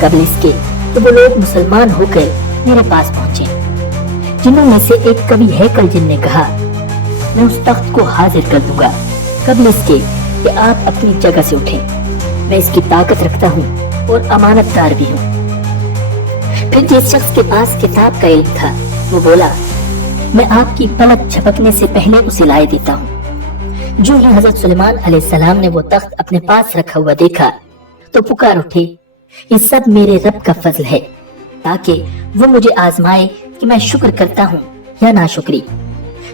कबल इसके कि वो लोग मुसलमान होकर मेरे पास पहुंचे। जिन्हों में से एक कवि हैकल जिन ने कहा, मैं उस तख्त को हाजिर कर दूंगा कबल इसके कि आप अपनी जगह से उठें। मैं इसकी ताकत रखता हूँ और अमानतदार भी हूँ। फिर जिस शख्स के पास किताब का इल्म था वो बोला, मैं आपकी पलक झपकने से पहले उसे लाए देता हूँ। जो ही हजरत सुलेमान अलैहिस्सलाम ने वो तख्त अपने पास रखा हुआ देखा तो पुकार उठे, ये सब मेरे रब का फजल है, ताकि वो मुझे आजमाए कि मैं शुक्र करता हूँ या नाशुक्री।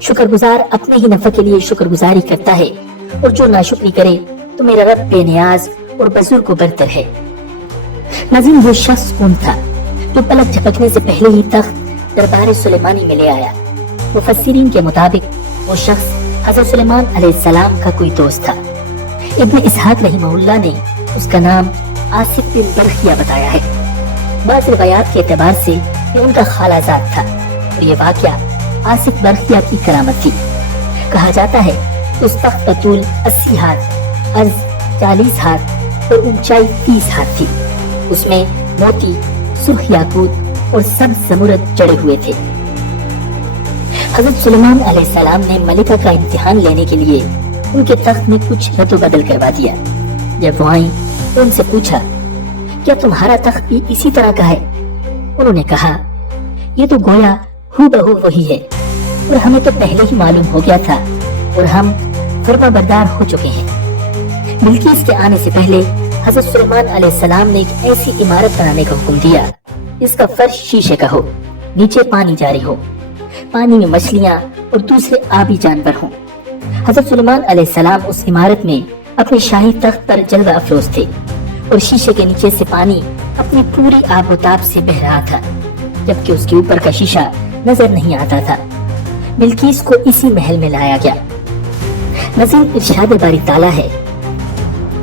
शुक्रगुजार अपने ही नफे के लिए शुक्रगुजारी करता है, और जो नाशुक्री करे तो मेरा रब बेनियाज और बुजुर्ग को बरतर है। नाज़रीन, वो शख्स कौन था जो पलक झपकने से पहले ही तख्त दरबार सुलेमानी में ले आया? मुफस्सिरीन के मुताबिक वो शख्स हजरत सुलेमान अलैहिस्सलाम का कोई दोस्त था। इब्न इसहाक रहमहुल्लाह ने उसका नाम आसिफ बिन बरखिया बताया है। बाज़ रिवायात के एतबार से ये उनका खालाजाद था, और ये वाकया आसिफ बरखिया की करामत थी। कहा जाता है उस तख्त का तूल 80 हाथ, अर्ज 40 हाथ और ऊंचाई 30 हाथ थी। उसमें मोती, सुर्ख याकूत और सब ज़मुरद जड़े हुए थे। हजरत सुलेमान अलैहिस्सलाम ने मलिका का इम्तिहान लेने के लिए उनके तख्त में कुछ रद्द बदल करवा दिया। जब वो आई तो उनसे पूछा, क्या तुम्हारा तख्त भी इसी तरह का है? उन्होंने कहा, ये तो गोया हूबहू वही है, और हमें तो पहले ही मालूम हो गया था और हम फरमाबरदार हो चुके हैं। बिल्कीस के आने से पहले हजरत सुलेमान अलैहिस्सलाम ने एक ऐसी इमारत बनाने का हुक्म दिया जिसका फर्श शीशे का हो, नीचे पानी जारी हो, पानी में मछलियां और दूसरे आबी जानवर हों। हजरत सुलेमान अलैहिस्सलाम उस इमारत में अपने शाही तख्त पर जलवा अफरोज थे, और शीशे के नीचे से पानी अपनी पूरी आबोताब से बह रहा था, जबकि उसके ऊपर का शीशा नजर नहीं आता था। बिल्कीस को इसी महल में लाया गया। नज़ीर इरशाद बारी ताला है,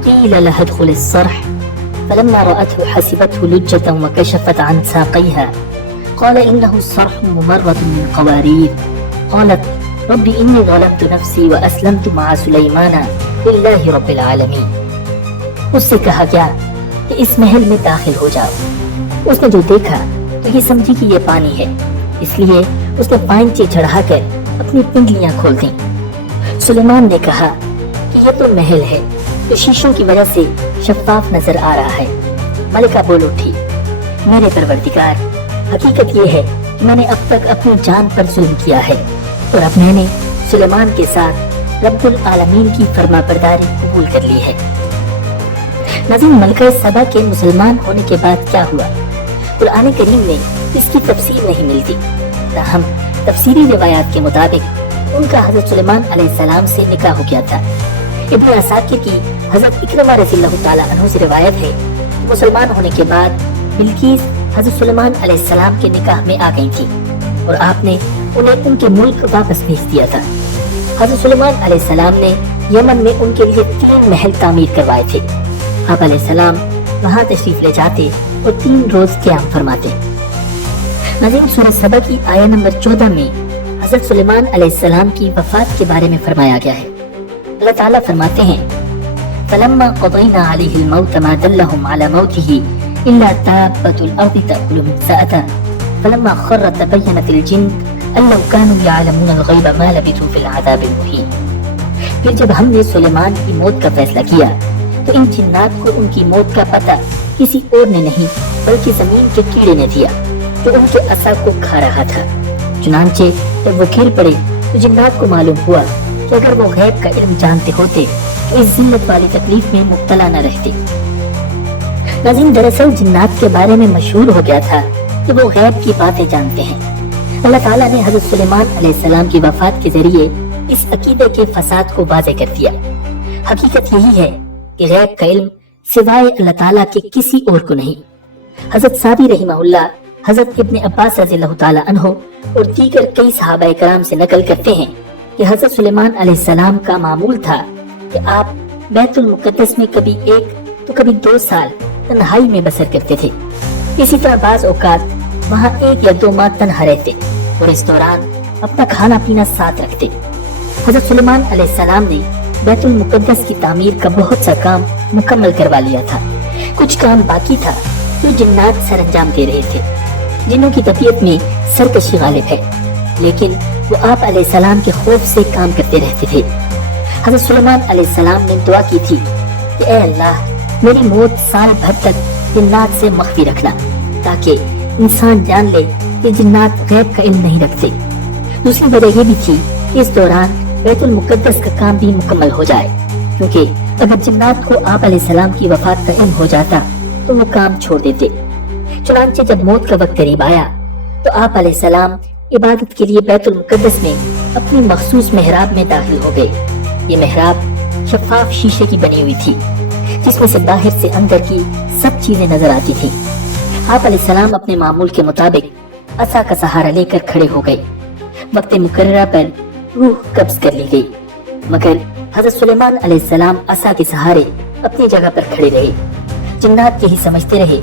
क़ील लहा उद्ख़ुल अस्सरह फलम्मा रअतहु हसिबतहु लुज्जतन व कशफत अन साक़ैहा क़ाल इन्नहु सर्हुन मुमर्रदुन मिन क़वारीर क़ालत रब्बी इन्नी ज़लमतु नफ़्सी व अस्लमतु मअ सुलैमाना लिल्लाहि रब्बिल आलमीन। उससे कहा गया कि इस महल में दाखिल हो जाओ। उसने जो देखा तो ये समझी कि ये पानी है, इसलिए उसने पाइंचे चढ़ाकर अपनी पिंडलियां खोल दी। सुलेमान ने कहा कि ये तो महल है जो शीशों की वजह से शफाफ नजर आ रहा है। मलिका बोल उठी, मेरे परवरदिगार, हकीकत ये है कि मैंने अब तक अपनी जान पर जुल्म किया है, और अब मैंने सुलेमान के साथ रब्बुल आलमीन की फरमाबरदारी कबूल कर ली है। नज़ीर, मलिका सबा के मुसलमान होने के बाद क्या हुआ, कुरान करीम में इसकी तफसीर नहीं मिलती। ताहम तफसीरी रिवायात के मुताबिक उनका हजरत सुलेमान अलैहिस्सलाम से निकाह हो गया था। इब्न असाकिर की हजरत इकरमा रज़ियल्लाहु ताला अन्हु से रिवायत है कि मुसलमान होने के बाद बिल्कीस हजरत सुलेमान अलैहिस्सलाम के निकाह में आ गई थी, और आपने उन्हें उनके मुल्क वापस भेज दिया था। हजरत सुलेमान अलैहिस्सलाम ने यमन में उनके लिए 3 महल तामीर करवाए थे। आप अलैहिस्सलाम वहाँ तशरीफ ले जाते और 3 रोज क़याम फरमाते। नाज़रीन, सूरह सबा की आया नंबर 14 में हज़रत सुलेमान अलैहिस्सलाम की वफ़ात के बारे में फरमाया गया है। अल्लाह ताला फरमाते हैं, फलम्मा क़ज़ैना अलैहिल मौत मा दल्लहुम अला मौतिही इल्ला दाब्बतुल अर्दि तअकुलु मिन सअतिही फलम्मा ख़र्र तबय्यनतिल जिन्न अल्लौ कानू यअलमूनल ग़ैब मा लबिथू फिल अज़ाबिल मुहीन। फिर जब हमने सुलेमान की मौत का फैसला किया तो इन जिन्नात को उनकी मौत का पता किसी और ने नहीं बल्कि जमीन के कीड़े ने दिया जो उनके असा को खा रहा था। चुनांचे जब वो गिर पड़े तो जिन्नात को मालूम हुआ कि अगर वो गैब का इल्म जानते होते तो इस जिल्लत वाली तकलीफ में मुब्तला न रहते। नाज़रीन, दरअसल जिन्नात के बारे में मशहूर हो गया था कि वो गैब की बातें जानते हैं। अल्लाह ताला ने हज़रत सुलेमान अलैहिस्सलाम की वफात के जरिए इस अकीदे के फसाद को वाज़ेह कर दिया। हकीकत यही है कि गैब का इल्म सिवाय अल्लाह ताला के किसी और को नहीं। हज़रत साबी रहमहुल्लाह हज़रत इब्न अब्बास रज़ियल्लाहु ताला अन्हु और दीगर कई सहाबाए कराम से नकल करते हैं कि हज़रत सुलेमान अलैहिस्सलाम का मामूल था कि आप बैतुल मुक़द्दस में कभी 1 तो कभी 2 साल तन्हाई में बसर करते थे। इसी तरह बाज़ औक़ात वहाँ 1 या 2 माह तन्हा रहते और इस दौरान अपना खाना पीना साथ रखते। हज़रत सुलेमान अलैहिस्सलाम ने बैतुल मुक़द्दस की तामीर का बहुत सा काम मुकम्मल करवा लिया था। कुछ काम बाकी था जो जिन्नात सरअंजाम दे रहे थे। जिन्नों की तबीयत में सरकशी गालिब है, लेकिन वो आप अलैहिस्सलाम के खौफ से काम करते रहते थे। हज़रत सुलेमान अलैहिस्सलाम ने दुआ की थी कि ऐ अल्लाह, मेरी मौत साल भर तक जिन्नात से मख्फी रखना ताकि इंसान जान ले कि जिन्नात गैब का इल्म नहीं रखते। दूसरी वजह ये भी थी कि इस दौरान बैतुल मुक़द्दस का काम भी मुकम्मल हो जाए, क्योंकि अगर जिन्नात को आप अलैहिस्सलाम की वफात का इल्म हो जाता तो वो काम छोड़ देते। चुनांचे जब मौत का वक्त करीब आया तो आप अलैहिस्सलाम इबादत के लिए बैतुल मुक़द्दस में अपनी मखसूस मेहराब में दाखिल हो गए। ये मेहराब शफ़ाफ शीशे की बनी हुई थी जिसमें से बाहर से अंदर की सब चीजें नजर आती थी। आप अलैहिस्सलाम अपने मामूल के मुताबिक असा का सहारा लेकर खड़े हो गए। वक्त मुकर्ररा पर रूह कब्ज कर ली गई, मगर हज़रत सुलेमान अलैहिस्सलाम असा के सहारे अपनी जगह पर खड़े रहे। जिन्नात यही समझते रहे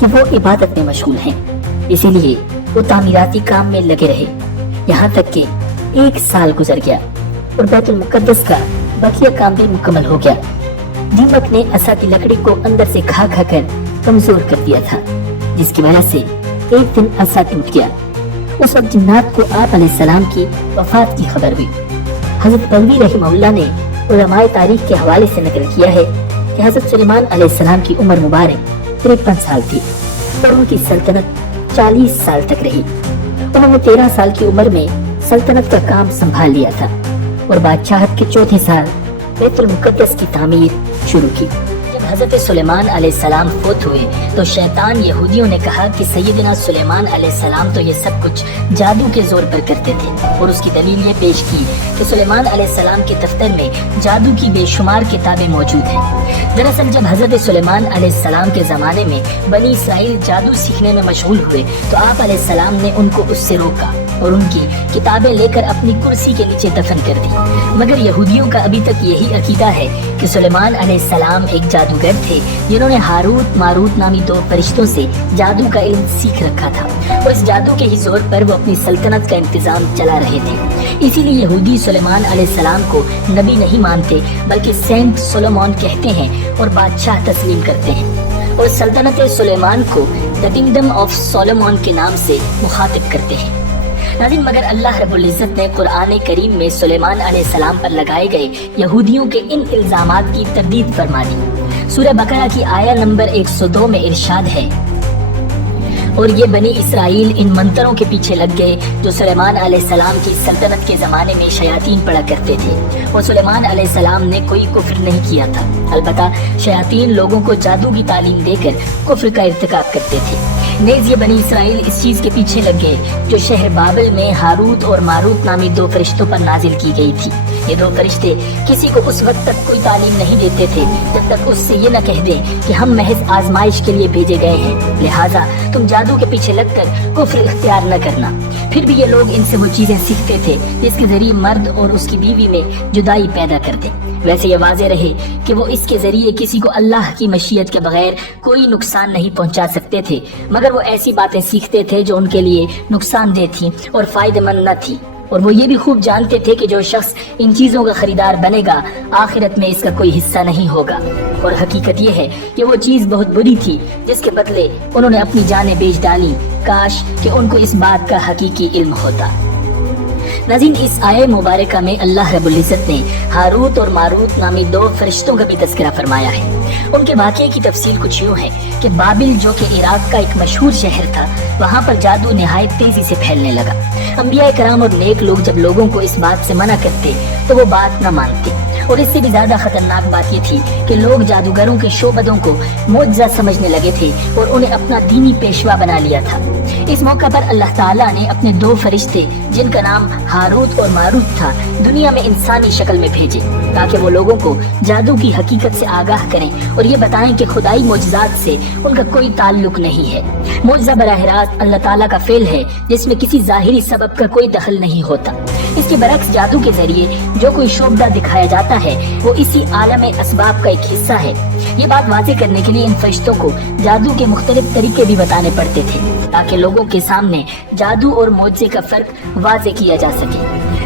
कि वो इबादत में मशगूल हैं, इसीलिए वो तामीराती काम में लगे रहे। यहाँ तक कि 1 साल गुजर गया और बैतुल मुक़द्दस का बकिया काम भी मुकम्मल हो गया। दीमक ने असा की लकड़ी को अंदर से खा खा कर कमजोर कर दिया था, जिसकी वजह से एक दिन असा टूट गया। उस वक्त जिन्नात को आप अलैहिस्सलाम की वफात की खबर हुई। हज़रत बगवी रहमहुल्लाह ने उलमाए तारीख के हवाले से नकल किया है कि हज़रत सुलेमान अलैहिस्सलाम की उम्र मुबारक 53 साल थी और उनकी सल्तनत 40 साल तक रही। उन्होंने 13 साल की उम्र में सल्तनत का काम संभाल लिया था और बादशाहत के 4थे साल बैतुल मुक़द्दस की तामीर शुरू की। जब हज़रत सुलेमान अलैहिस्सलाम फौत हुए तो शैतान यहूदियों ने कहा कि सैयदना सुलेमान अलैहिस्सलाम तो ये सब कुछ जादू के जोर पर करते थे, और उसकी दलील ये पेश की कि सुलेमान अलैहिस्सलाम के दफ्तर में जादू की बेशुमार किताबें मौजूद हैं। दरअसल जब हज़रत सुलेमान अलैहिस्सलाम के ज़माने में बनी इसराइल जादू सीखने में मशगूल हुए तो आप अलैहिस्सलाम ने उनको उससे रोका और उनकी किताबें लेकर अपनी कुर्सी के नीचे दफन कर दी। मगर यहूदियों का अभी तक यही अकीदा है कि सुलेमान अलैहिस्सलाम एक जादूगर थे जिन्होंने हारूत मारूत नामी 2 फरिश्तों से जादू का इल्म सीख रखा था और इस जादू के ही जोर पर वो अपनी सल्तनत का इंतजाम चला रहे थे। इसीलिए यहूदी सुलेमान अलैहिस्सलाम को नबी नहीं मानते बल्कि सेंट सोलोमन कहते हैं और बादशाह तस्लीम करते हैं, और सल्तनत सुलेमान को द किंगडम ऑफ सोलोमन के नाम से मुखातिब करते हैं। नाज़रीन, मगर अल्लाह रब्बुल इज़्ज़त ने कुरान करीम में सुलेमान अलैहिस्सलाम पर लगाए गए यहूदियों के इन इल्जामात की तरदीद फरमा दी। सूरह बकरा की आया नंबर 102 में इरशाद है, और ये बनी इसराइल इन मंतरों के पीछे लग गए जो सुलेमान अलैहिस्सलाम की सल्तनत के ज़माने में शयातीन पढ़ा करते थे, और सुलेमान अलैहिस्सलाम ने कोई कुफ्र नहीं किया था। अलबत्ता शयातीन लोगों को जादू की तालीम देकर कुफ्र का इर्तिकाब करते थे। नेज़ ये बनी इसराइल इस चीज़ के पीछे लग गए जो शहर बाबिल में हारूत और मारूत नामी 2 फरिश्तों पर नाजिल की गई थी। ये 2 फरिश्ते किसी को उस वक्त तक कोई तालीम नहीं देते थे जब तक उससे ये न कह दें कि हम महज आजमाइश के लिए भेजे गए हैं, लिहाजा तुम جادو کے پیچھے لگ کر کفر اختیار نہ کرنا۔ پھر بھی یہ لوگ ان سے وہ چیزیں سیکھتے تھے جس کے ذریعے مرد اور اس کی بیوی میں جدائی پیدا کرتے۔ ویسے یہ واضح رہے کہ وہ اس کے ذریعے کسی کو اللہ کی مشیت کے بغیر کوئی نقصان نہیں پہنچا سکتے تھے، مگر وہ ایسی باتیں سیکھتے تھے جو ان کے لیے نقصان دہ تھیں اور فائدہ مند نہ تھی، اور وہ یہ بھی خوب جانتے تھے کہ جو شخص ان چیزوں کا خریدار بنے گا آخرت میں اس کا کوئی حصہ نہیں ہوگا، اور حقیقت یہ ہے کہ وہ چیز بہت بری تھی جس کے بدلے انہوں نے اپنی جانیں بیچ ڈالی۔ کاش کہ ان کو اس بات کا حقیقی علم ہوتا۔ ناظرین، اس آیہ مبارکہ میں اللہ رب العزت نے ہاروت اور ماروت نامی دو فرشتوں کا بھی تذکرہ فرمایا ہے۔ ان کے واقعے کی تفصیل کچھ یوں ہے کہ بابل جو کہ عراق کا ایک مشہور شہر تھا، وہاں پر جادو نہایت تیزی سے پھیلنے لگا۔ انبیاء کرام اور نیک لوگ جب لوگوں کو اس بات سے منع کرتے تو وہ بات نہ مانتے، اور اس سے بھی زیادہ خطرناک بات یہ تھی کہ لوگ جادوگروں کے شعبدوں کو معجزہ سمجھنے لگے تھے اور انہیں اپنا دینی پیشوا بنا لیا تھا۔ اس موقع پر اللہ تعالیٰ نے اپنے دو فرشتے جن کا نام ہاروت اور ماروت تھا دنیا میں انسانی شکل میں بھیجے تاکہ وہ لوگوں کو جادو کی حقیقت سے آگاہ کریں اور یہ بتائیں کہ خدائی معجزات سے ان کا کوئی تعلق نہیں ہے۔ معجزہ براہ راست اللہ تعالیٰ کا فعل ہے جس میں کسی ظاہری سبب کا کوئی دخل نہیں ہوتا۔ اس کے برعکس جادو کے ذریعے جو کوئی شعبدہ دکھایا جاتا ہے وہ اسی عالم اسباب کا ایک حصہ ہے۔ یہ بات واضح کرنے کے لیے ان فرشتوں کو جادو کے مختلف طریقے بھی بتانے پڑتے تھے تاکہ لوگوں کے سامنے جادو اور معجزے کا فرق واضح کیا جا سکے۔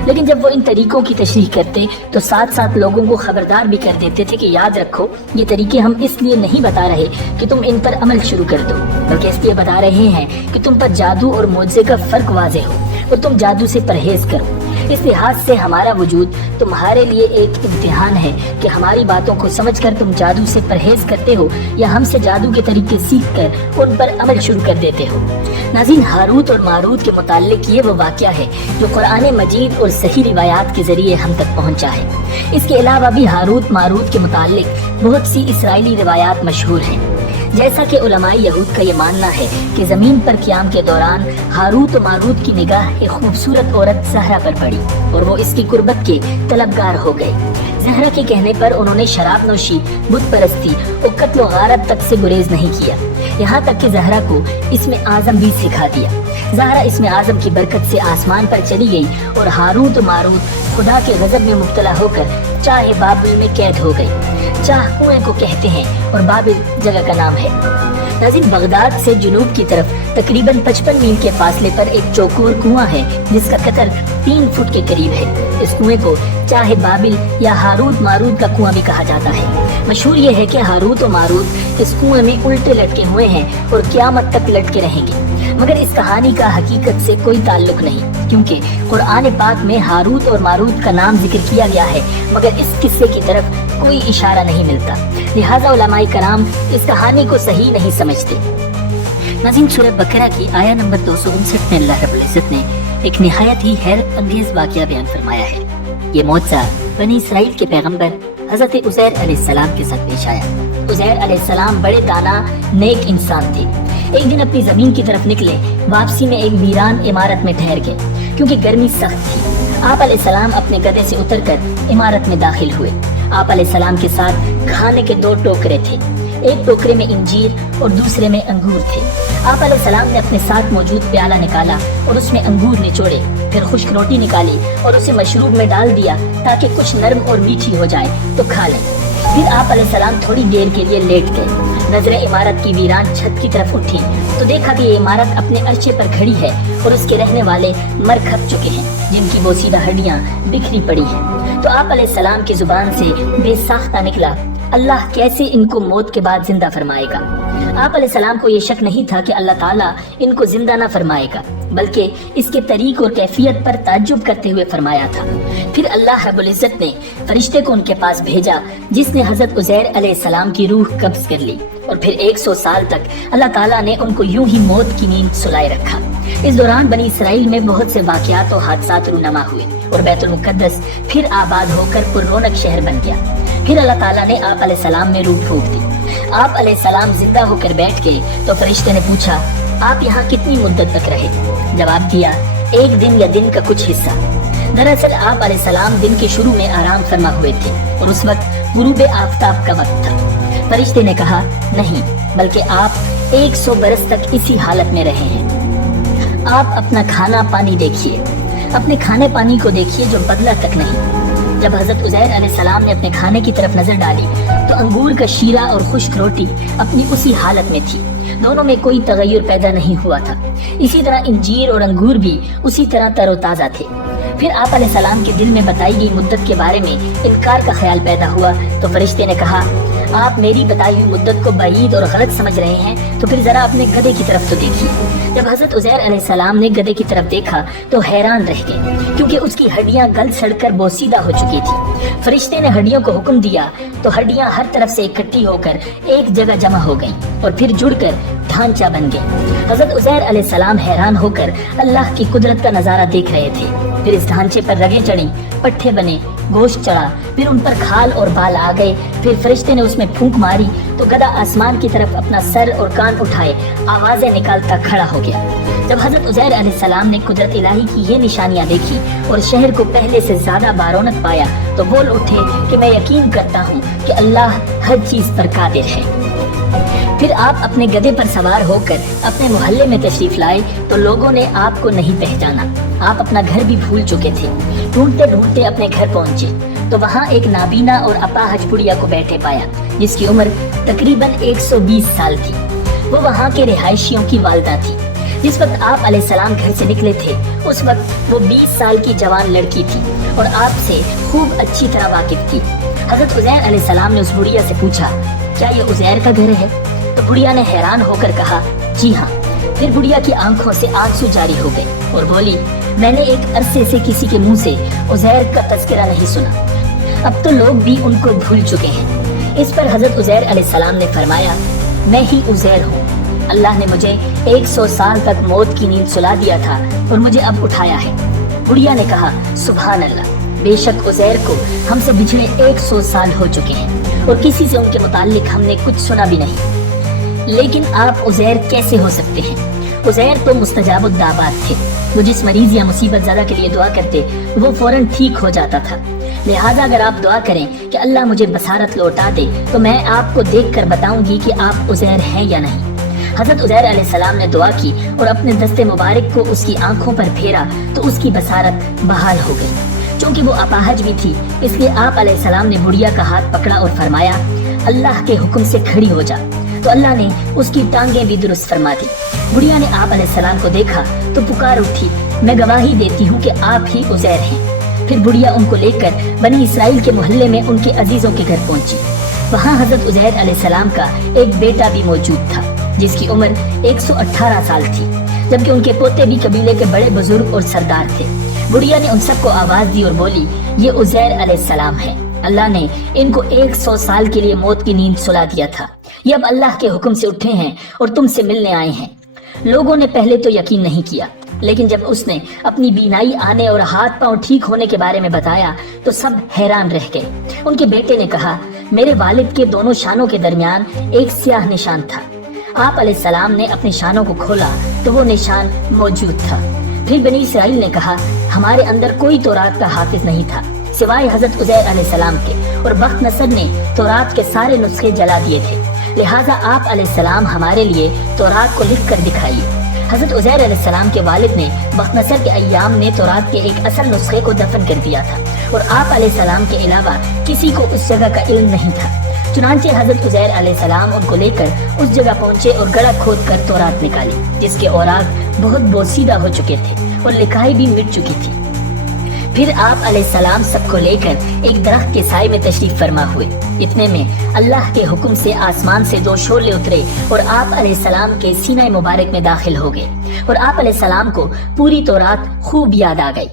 لیکن جب وہ ان طریقوں کی تشریح کرتے تو ساتھ ساتھ لوگوں کو خبردار بھی کر دیتے تھے کہ یاد رکھو یہ طریقے ہم اس لیے نہیں بتا رہے کہ تم ان پر عمل شروع کر دو، بلکہ اس لیے بتا رہے ہیں کہ تم پر جادو اور معجزے کا فرق واضح ہو اور تم جادو سے پرہیز کرو۔ اس لحاظ سے ہمارا وجود تمہارے لیے ایک امتحان ہے کہ ہماری باتوں کو سمجھ کر تم جادو سے پرہیز کرتے ہو یا ہم سے جادو کے طریقے سیکھ کر ان پر عمل شروع کر دیتے ہو۔ ناظرین، ہاروت اور ماروت کے متعلق یہ وہ واقعہ ہے جو قرآن مجید اور صحیح روایات کے ذریعے ہم تک پہنچا ہے۔ اس کے علاوہ بھی ہاروت ماروت کے متعلق بہت سی اسرائیلی روایات مشہور ہیں، جیسا کہ علماء یہود کا یہ ماننا ہے کہ زمین پر قیام کے دوران ہاروت و ماروت کی نگاہ ایک خوبصورت عورت زہرا پر پڑی اور وہ اس کی قربت کے طلبگار ہو گئے۔ زہرا کے کہنے پر انہوں نے شراب نوشی، بت پرستی اور قتل و غارت تک سے گریز نہیں کیا، یہاں تک کہ زہرا کو اسم اعظم بھی سکھا دیا۔ زہرا اسم اعظم کی برکت سے آسمان پر چلی گئی اور ہاروت و ماروت خدا کے غضب میں مبتلا ہو کر چاہ بابل میں قید ہو گئی۔ چاہ کنویں کو کہتے ہیں اور بابل جگہ کا نام ہے۔ ناظرین، بغداد سے جنوب کی طرف تقریباً 55 میل کے فاصلے پر ایک چوکور کنواں ہے جس کا قطر 3 فٹ کے قریب ہے۔ اس کنویں کو چاہ بابل یا ہاروت ماروت کا کنواں بھی کہا جاتا ہے۔ مشہور یہ ہے کہ ہاروت و ماروت اس کنویں میں الٹے لٹکے ہوئے ہیں اور قیامت تک لٹکے رہیں گے، مگر اس کہانی کا حقیقت سے کوئی تعلق نہیں، کیونکہ قرآن پاک میں ہاروت اور ماروت کا نام ذکر کیا گیا ہے مگر اس قصے کی طرف کوئی اشارہ نہیں ملتا، لہٰذا علماء کرام اس کہانی کو صحیح نہیں سمجھتے۔ ناظرین، سورہ بقرہ کی آیہ نمبر 259 میں اللہ رب العزت نے ایک نہایت ہی حیرت انگیز واقعہ بیان فرمایا ہے۔ یہ معجزہ بنی اسرائیل کے پیغمبر حضرت عزیر علیہ السلام کے ساتھ پیش آیا۔ عزیر علیہ السلام بڑے دانا نیک انسان تھے۔ ایک دن اپنی زمین کی طرف نکلے، واپسی میں ایک ویران عمارت میں ٹھہر گئے کیونکہ گرمی سخت تھی۔ آپ علیہ السلام اپنے گدھے سے اتر کر عمارت میں داخل ہوئے۔ آپ علیہ السلام کے ساتھ کھانے کے 2 ٹوکرے تھے، ایک ٹوکرے میں انجیر اور دوسرے میں انگور تھے۔ آپ علیہ السلام نے اپنے ساتھ موجود پیالہ نکالا اور اس میں انگور نچوڑے، پھر خشک روٹی نکالی اور اسے مشروب میں ڈال دیا تاکہ کچھ نرم اور میٹھی ہو جائے تو کھا لیں۔ پھر آپ علیہ السلام تھوڑی دیر کے لیے لیٹ گئے۔ نظریں عمارت کی ویران چھت کی طرف اٹھی تو دیکھا کہ یہ عمارت اپنے عرصے پر کھڑی ہے اور اس کے رہنے والے مر کھپ چکے ہیں، جن کی بوسیدہ ہڈیاں بکھری پڑی ہیں۔ تو آپ علیہ السلام کی زبان سے بے ساختہ نکلا، اللہ کیسے ان کو موت کے بعد زندہ فرمائے گا؟ آپ علیہ السلام کو یہ شک نہیں تھا کہ اللہ تعالیٰ ان کو زندہ نہ فرمائے گا، بلکہ اس کے طریق اور کیفیت پر تعجب کرتے ہوئے فرمایا تھا۔ پھر اللہ رب العزت نے فرشتے کو ان کے پاس بھیجا جس نے حضرت عزیر علیہ السلام کی روح قبض کر لی، اور پھر 100 سال تک اللہ تعالیٰ نے ان کو یوں ہی موت کی نیند سلائے رکھا۔ اس دوران بنی اسرائیل میں بہت سے واقعات و حادثات رونما ہوئے اور بیت المقدس پھر آباد ہو کر پر رونق شہر بن گیا۔ پھر اللہ تعالیٰ نے آپ علیہ السلام میں روح پھونک دی۔ آپ علیہ السلام زندہ ہو کر بیٹھ گئے تو فرشتے نے پوچھا، آپ یہاں کتنی مدت تک رہے؟ جواب دیا، 1 دن یا دن کا کچھ حصہ۔ دراصل آپ علیہ السلام دن کے شروع میں آرام فرما ہوئے تھے اور اس وقت غروب آفتاب کا وقت تھا۔ فرشتے نے کہا، نہیں، بلکہ آپ 100 برس تک اسی حالت میں رہے ہیں۔ آپ اپنا کھانا پانی دیکھیے، اپنے کھانے پانی کو دیکھیے جو بدلا تک نہیں۔ جب حضرت عزیر علیہ السلام نے اپنے کھانے کی طرف نظر ڈالی تو انگور کا شیرہ اور خشک روٹی اپنی اسی حالت میں تھی، دونوں میں کوئی تغیر پیدا نہیں ہوا تھا۔ اسی طرح انجیر اور انگور بھی اسی طرح تر و تازہ تھے۔ پھر آپ علیہ السلام کے دل میں بتائی گئی مدت کے بارے میں انکار کا خیال پیدا ہوا تو فرشتے نے کہا، آپ میری بتائی ہوئی مدت کو بعید اور غلط سمجھ رہے ہیں تو پھر ذرا اپنے گدھے کی طرف تو دیکھیے۔ جب حضرت عزیر علیہ السلام نے گدھے کی طرف دیکھا تو حیران رہ گئے، کیونکہ اس کی ہڈیاں گل سڑ کر بوسیدہ ہو چکی تھی۔ فرشتے نے ہڈیوں کو حکم دیا تو ہڈیاں ہر طرف سے اکٹھی ہو کر ایک جگہ جمع ہو گئیں اور پھر جڑ کر ڈھانچہ بن گئے۔ حضرت عزیر علیہ السلام حیران ہو کر اللہ کی قدرت کا نظارہ دیکھ رہے تھے۔ پھر اس ڈھانچے پر رگیں چڑھیں، پٹھے بنے، گوشت چڑھا، پھر ان پر کھال اور بال آ گئے۔ پھر فرشتے نے اس میں پھونک ماری تو گدھا آسمان کی طرف اپنا سر اور کان اٹھائے آوازیں نکالتا کھڑا ہو گیا۔ جب حضرت عزیر علیہ السلام نے قدرت الہی کی یہ نشانیاں دیکھی اور شہر کو پہلے سے زیادہ بارونق پایا تو بول اٹھے کہ میں یقین کرتا ہوں کہ اللہ ہر چیز پر قادر ہے۔ پھر آپ اپنے گدھے پر سوار ہو کر اپنے محلے میں تشریف لائے تو لوگوں نے آپ کو نہیں پہچانا۔ آپ اپنا گھر بھی بھول چکے تھے۔ ڈھونڈتے ڈھونڈتے اپنے گھر پہنچے تو وہاں ایک نابینا اور اپاہج بڑھیا کو بیٹھے پایا جس کی عمر تقریباً 120 سال تھی۔ وہ وہاں کے رہائشیوں کی والدہ تھی۔ جس وقت آپ علیہ السلام گھر سے نکلے تھے اس وقت وہ 20 سال کی جوان لڑکی تھی اور آپ سے خوب اچھی طرح واقف تھی۔ حضرت عزیر علیہ السلام نے اس بڑھیا سے پوچھا، کیا یہ عزیر کا گھر ہے؟ تو بڑھیا نے حیران ہو کر کہا، جی ہاں۔ پھر بڑھیا کی آنکھوں سے آنسو جاری ہو گئے اور بولی، میں نے ایک عرصے سے کسی کے منہ سے عزیر کا تذکرہ نہیں سنا، اب تو لوگ بھی ان کو بھول چکے ہیں۔ اس پر حضرت عزیر علیہ السلام نے فرمایا، میں ہی عزیر ہوں۔ اللہ نے مجھے 100 سال تک موت کی نیند سلا دیا تھا اور مجھے اب اٹھایا ہے۔ بڑھیا نے کہا، سبحان اللہ، بے شک عزیر کو ہم سے بچھڑے 100 سال ہو چکے ہیں اور کسی سے ان کے متعلق ہم نے کچھ سنا بھی نہیں، لیکن آپ عزیر کیسے ہو سکتے ہیں؟ عزیر تو مستجاب الدعوات تھے، وہ جس مریض یا مصیبت زدہ کے لیے دعا کرتے وہ فوراً ٹھیک ہو جاتا تھا۔ لہٰذا اگر آپ دعا کریں کہ اللہ مجھے بصارت لوٹا دے تو میں آپ کو دیکھ کر بتاؤں گی کہ آپ عزیر ہیں یا نہیں۔ حضرت عزیر علیہ السلام نے دعا کی اور اپنے دست مبارک کو اس کی آنکھوں پر پھیرا تو اس کی بصارت بحال ہو گئی۔ چونکہ وہ اپاہج بھی تھی اس لیے آپ علیہ السلام نے بڑھیا کا ہاتھ پکڑا اور فرمایا، اللہ کے حکم سے کھڑی ہو جا، تو اللہ نے اس کی ٹانگیں بھی درست فرما دی۔ بڑھیا نے آپ علیہ السلام کو دیکھا تو پکار اٹھی، میں گواہی دیتی ہوں کہ آپ ہی عزیر ہیں۔ پھر بڑھیا ان کو لے کر بنی اسرائیل کے محلے میں ان کے عزیزوں کے گھر پہنچی۔ وہاں حضرت عزیر علیہ السلام کا ایک بیٹا بھی موجود تھا جس کی عمر 118 سال تھی، جبکہ ان کے پوتے بھی قبیلے کے بڑے بزرگ اور سردار تھے۔ بڑھیا نے ان سب کو آواز دی اور بولی، یہ عزیر علیہ السلام ہے، اللہ نے ان کو 100 سال کے لیے موت کی نیند سلا دیا تھا، یہ اب اللہ کے حکم سے اٹھے ہیں اور تم سے ملنے آئے ہیں۔ لوگوں نے پہلے تو یقین نہیں کیا، لیکن جب اس نے اپنی بینائی آنے اور ہاتھ پاؤں ٹھیک ہونے کے بارے میں بتایا تو سب حیران رہ گئے۔ ان کے بیٹے نے کہا، میرے والد کے دونوں شانوں کے درمیان ایک سیاہ نشان تھا۔ آپ علیہ السلام نے اپنے شانوں کو کھولا تو وہ نشان موجود تھا۔ پھر بنی اسرائیل نے کہا، ہمارے اندر کوئی تورات کا حافظ نہیں تھا سوائے حضرت عزیر علیہ السلام کے، اور بخت نصر نے تورات کے سارے نسخے جلا دیے تھے، لہٰذا آپ علیہ السلام ہمارے لیے تورات کو لکھ کر دکھائیے۔ حضرت عزیر علیہ السلام کے والد نے بخت نصر کے ایام میں تورات کے ایک اصل نسخے کو دفن کر دیا تھا اور آپ علیہ السلام کے علاوہ کسی کو اس جگہ کا علم نہیں تھا۔ چنانچہ حضرت عزیر علیہ السلام ان کو لے کر اس جگہ پہنچے اور گڑھا کھود کر تورات نکالی جس کے اوراق بہت بوسیدہ ہو چکے تھے اور لکھائی بھی مٹ چکی تھی۔ پھر آپ علیہ السلام سب کو لے کر ایک درخت کے سائے میں تشریف فرما ہوئے۔ اتنے میں اللہ کے حکم سے آسمان سے 2 شعلے اترے اور آپ علیہ السلام کے سینہ مبارک میں داخل ہو گئے اور آپ علیہ السلام کو پوری تورات خوب یاد آ گئی۔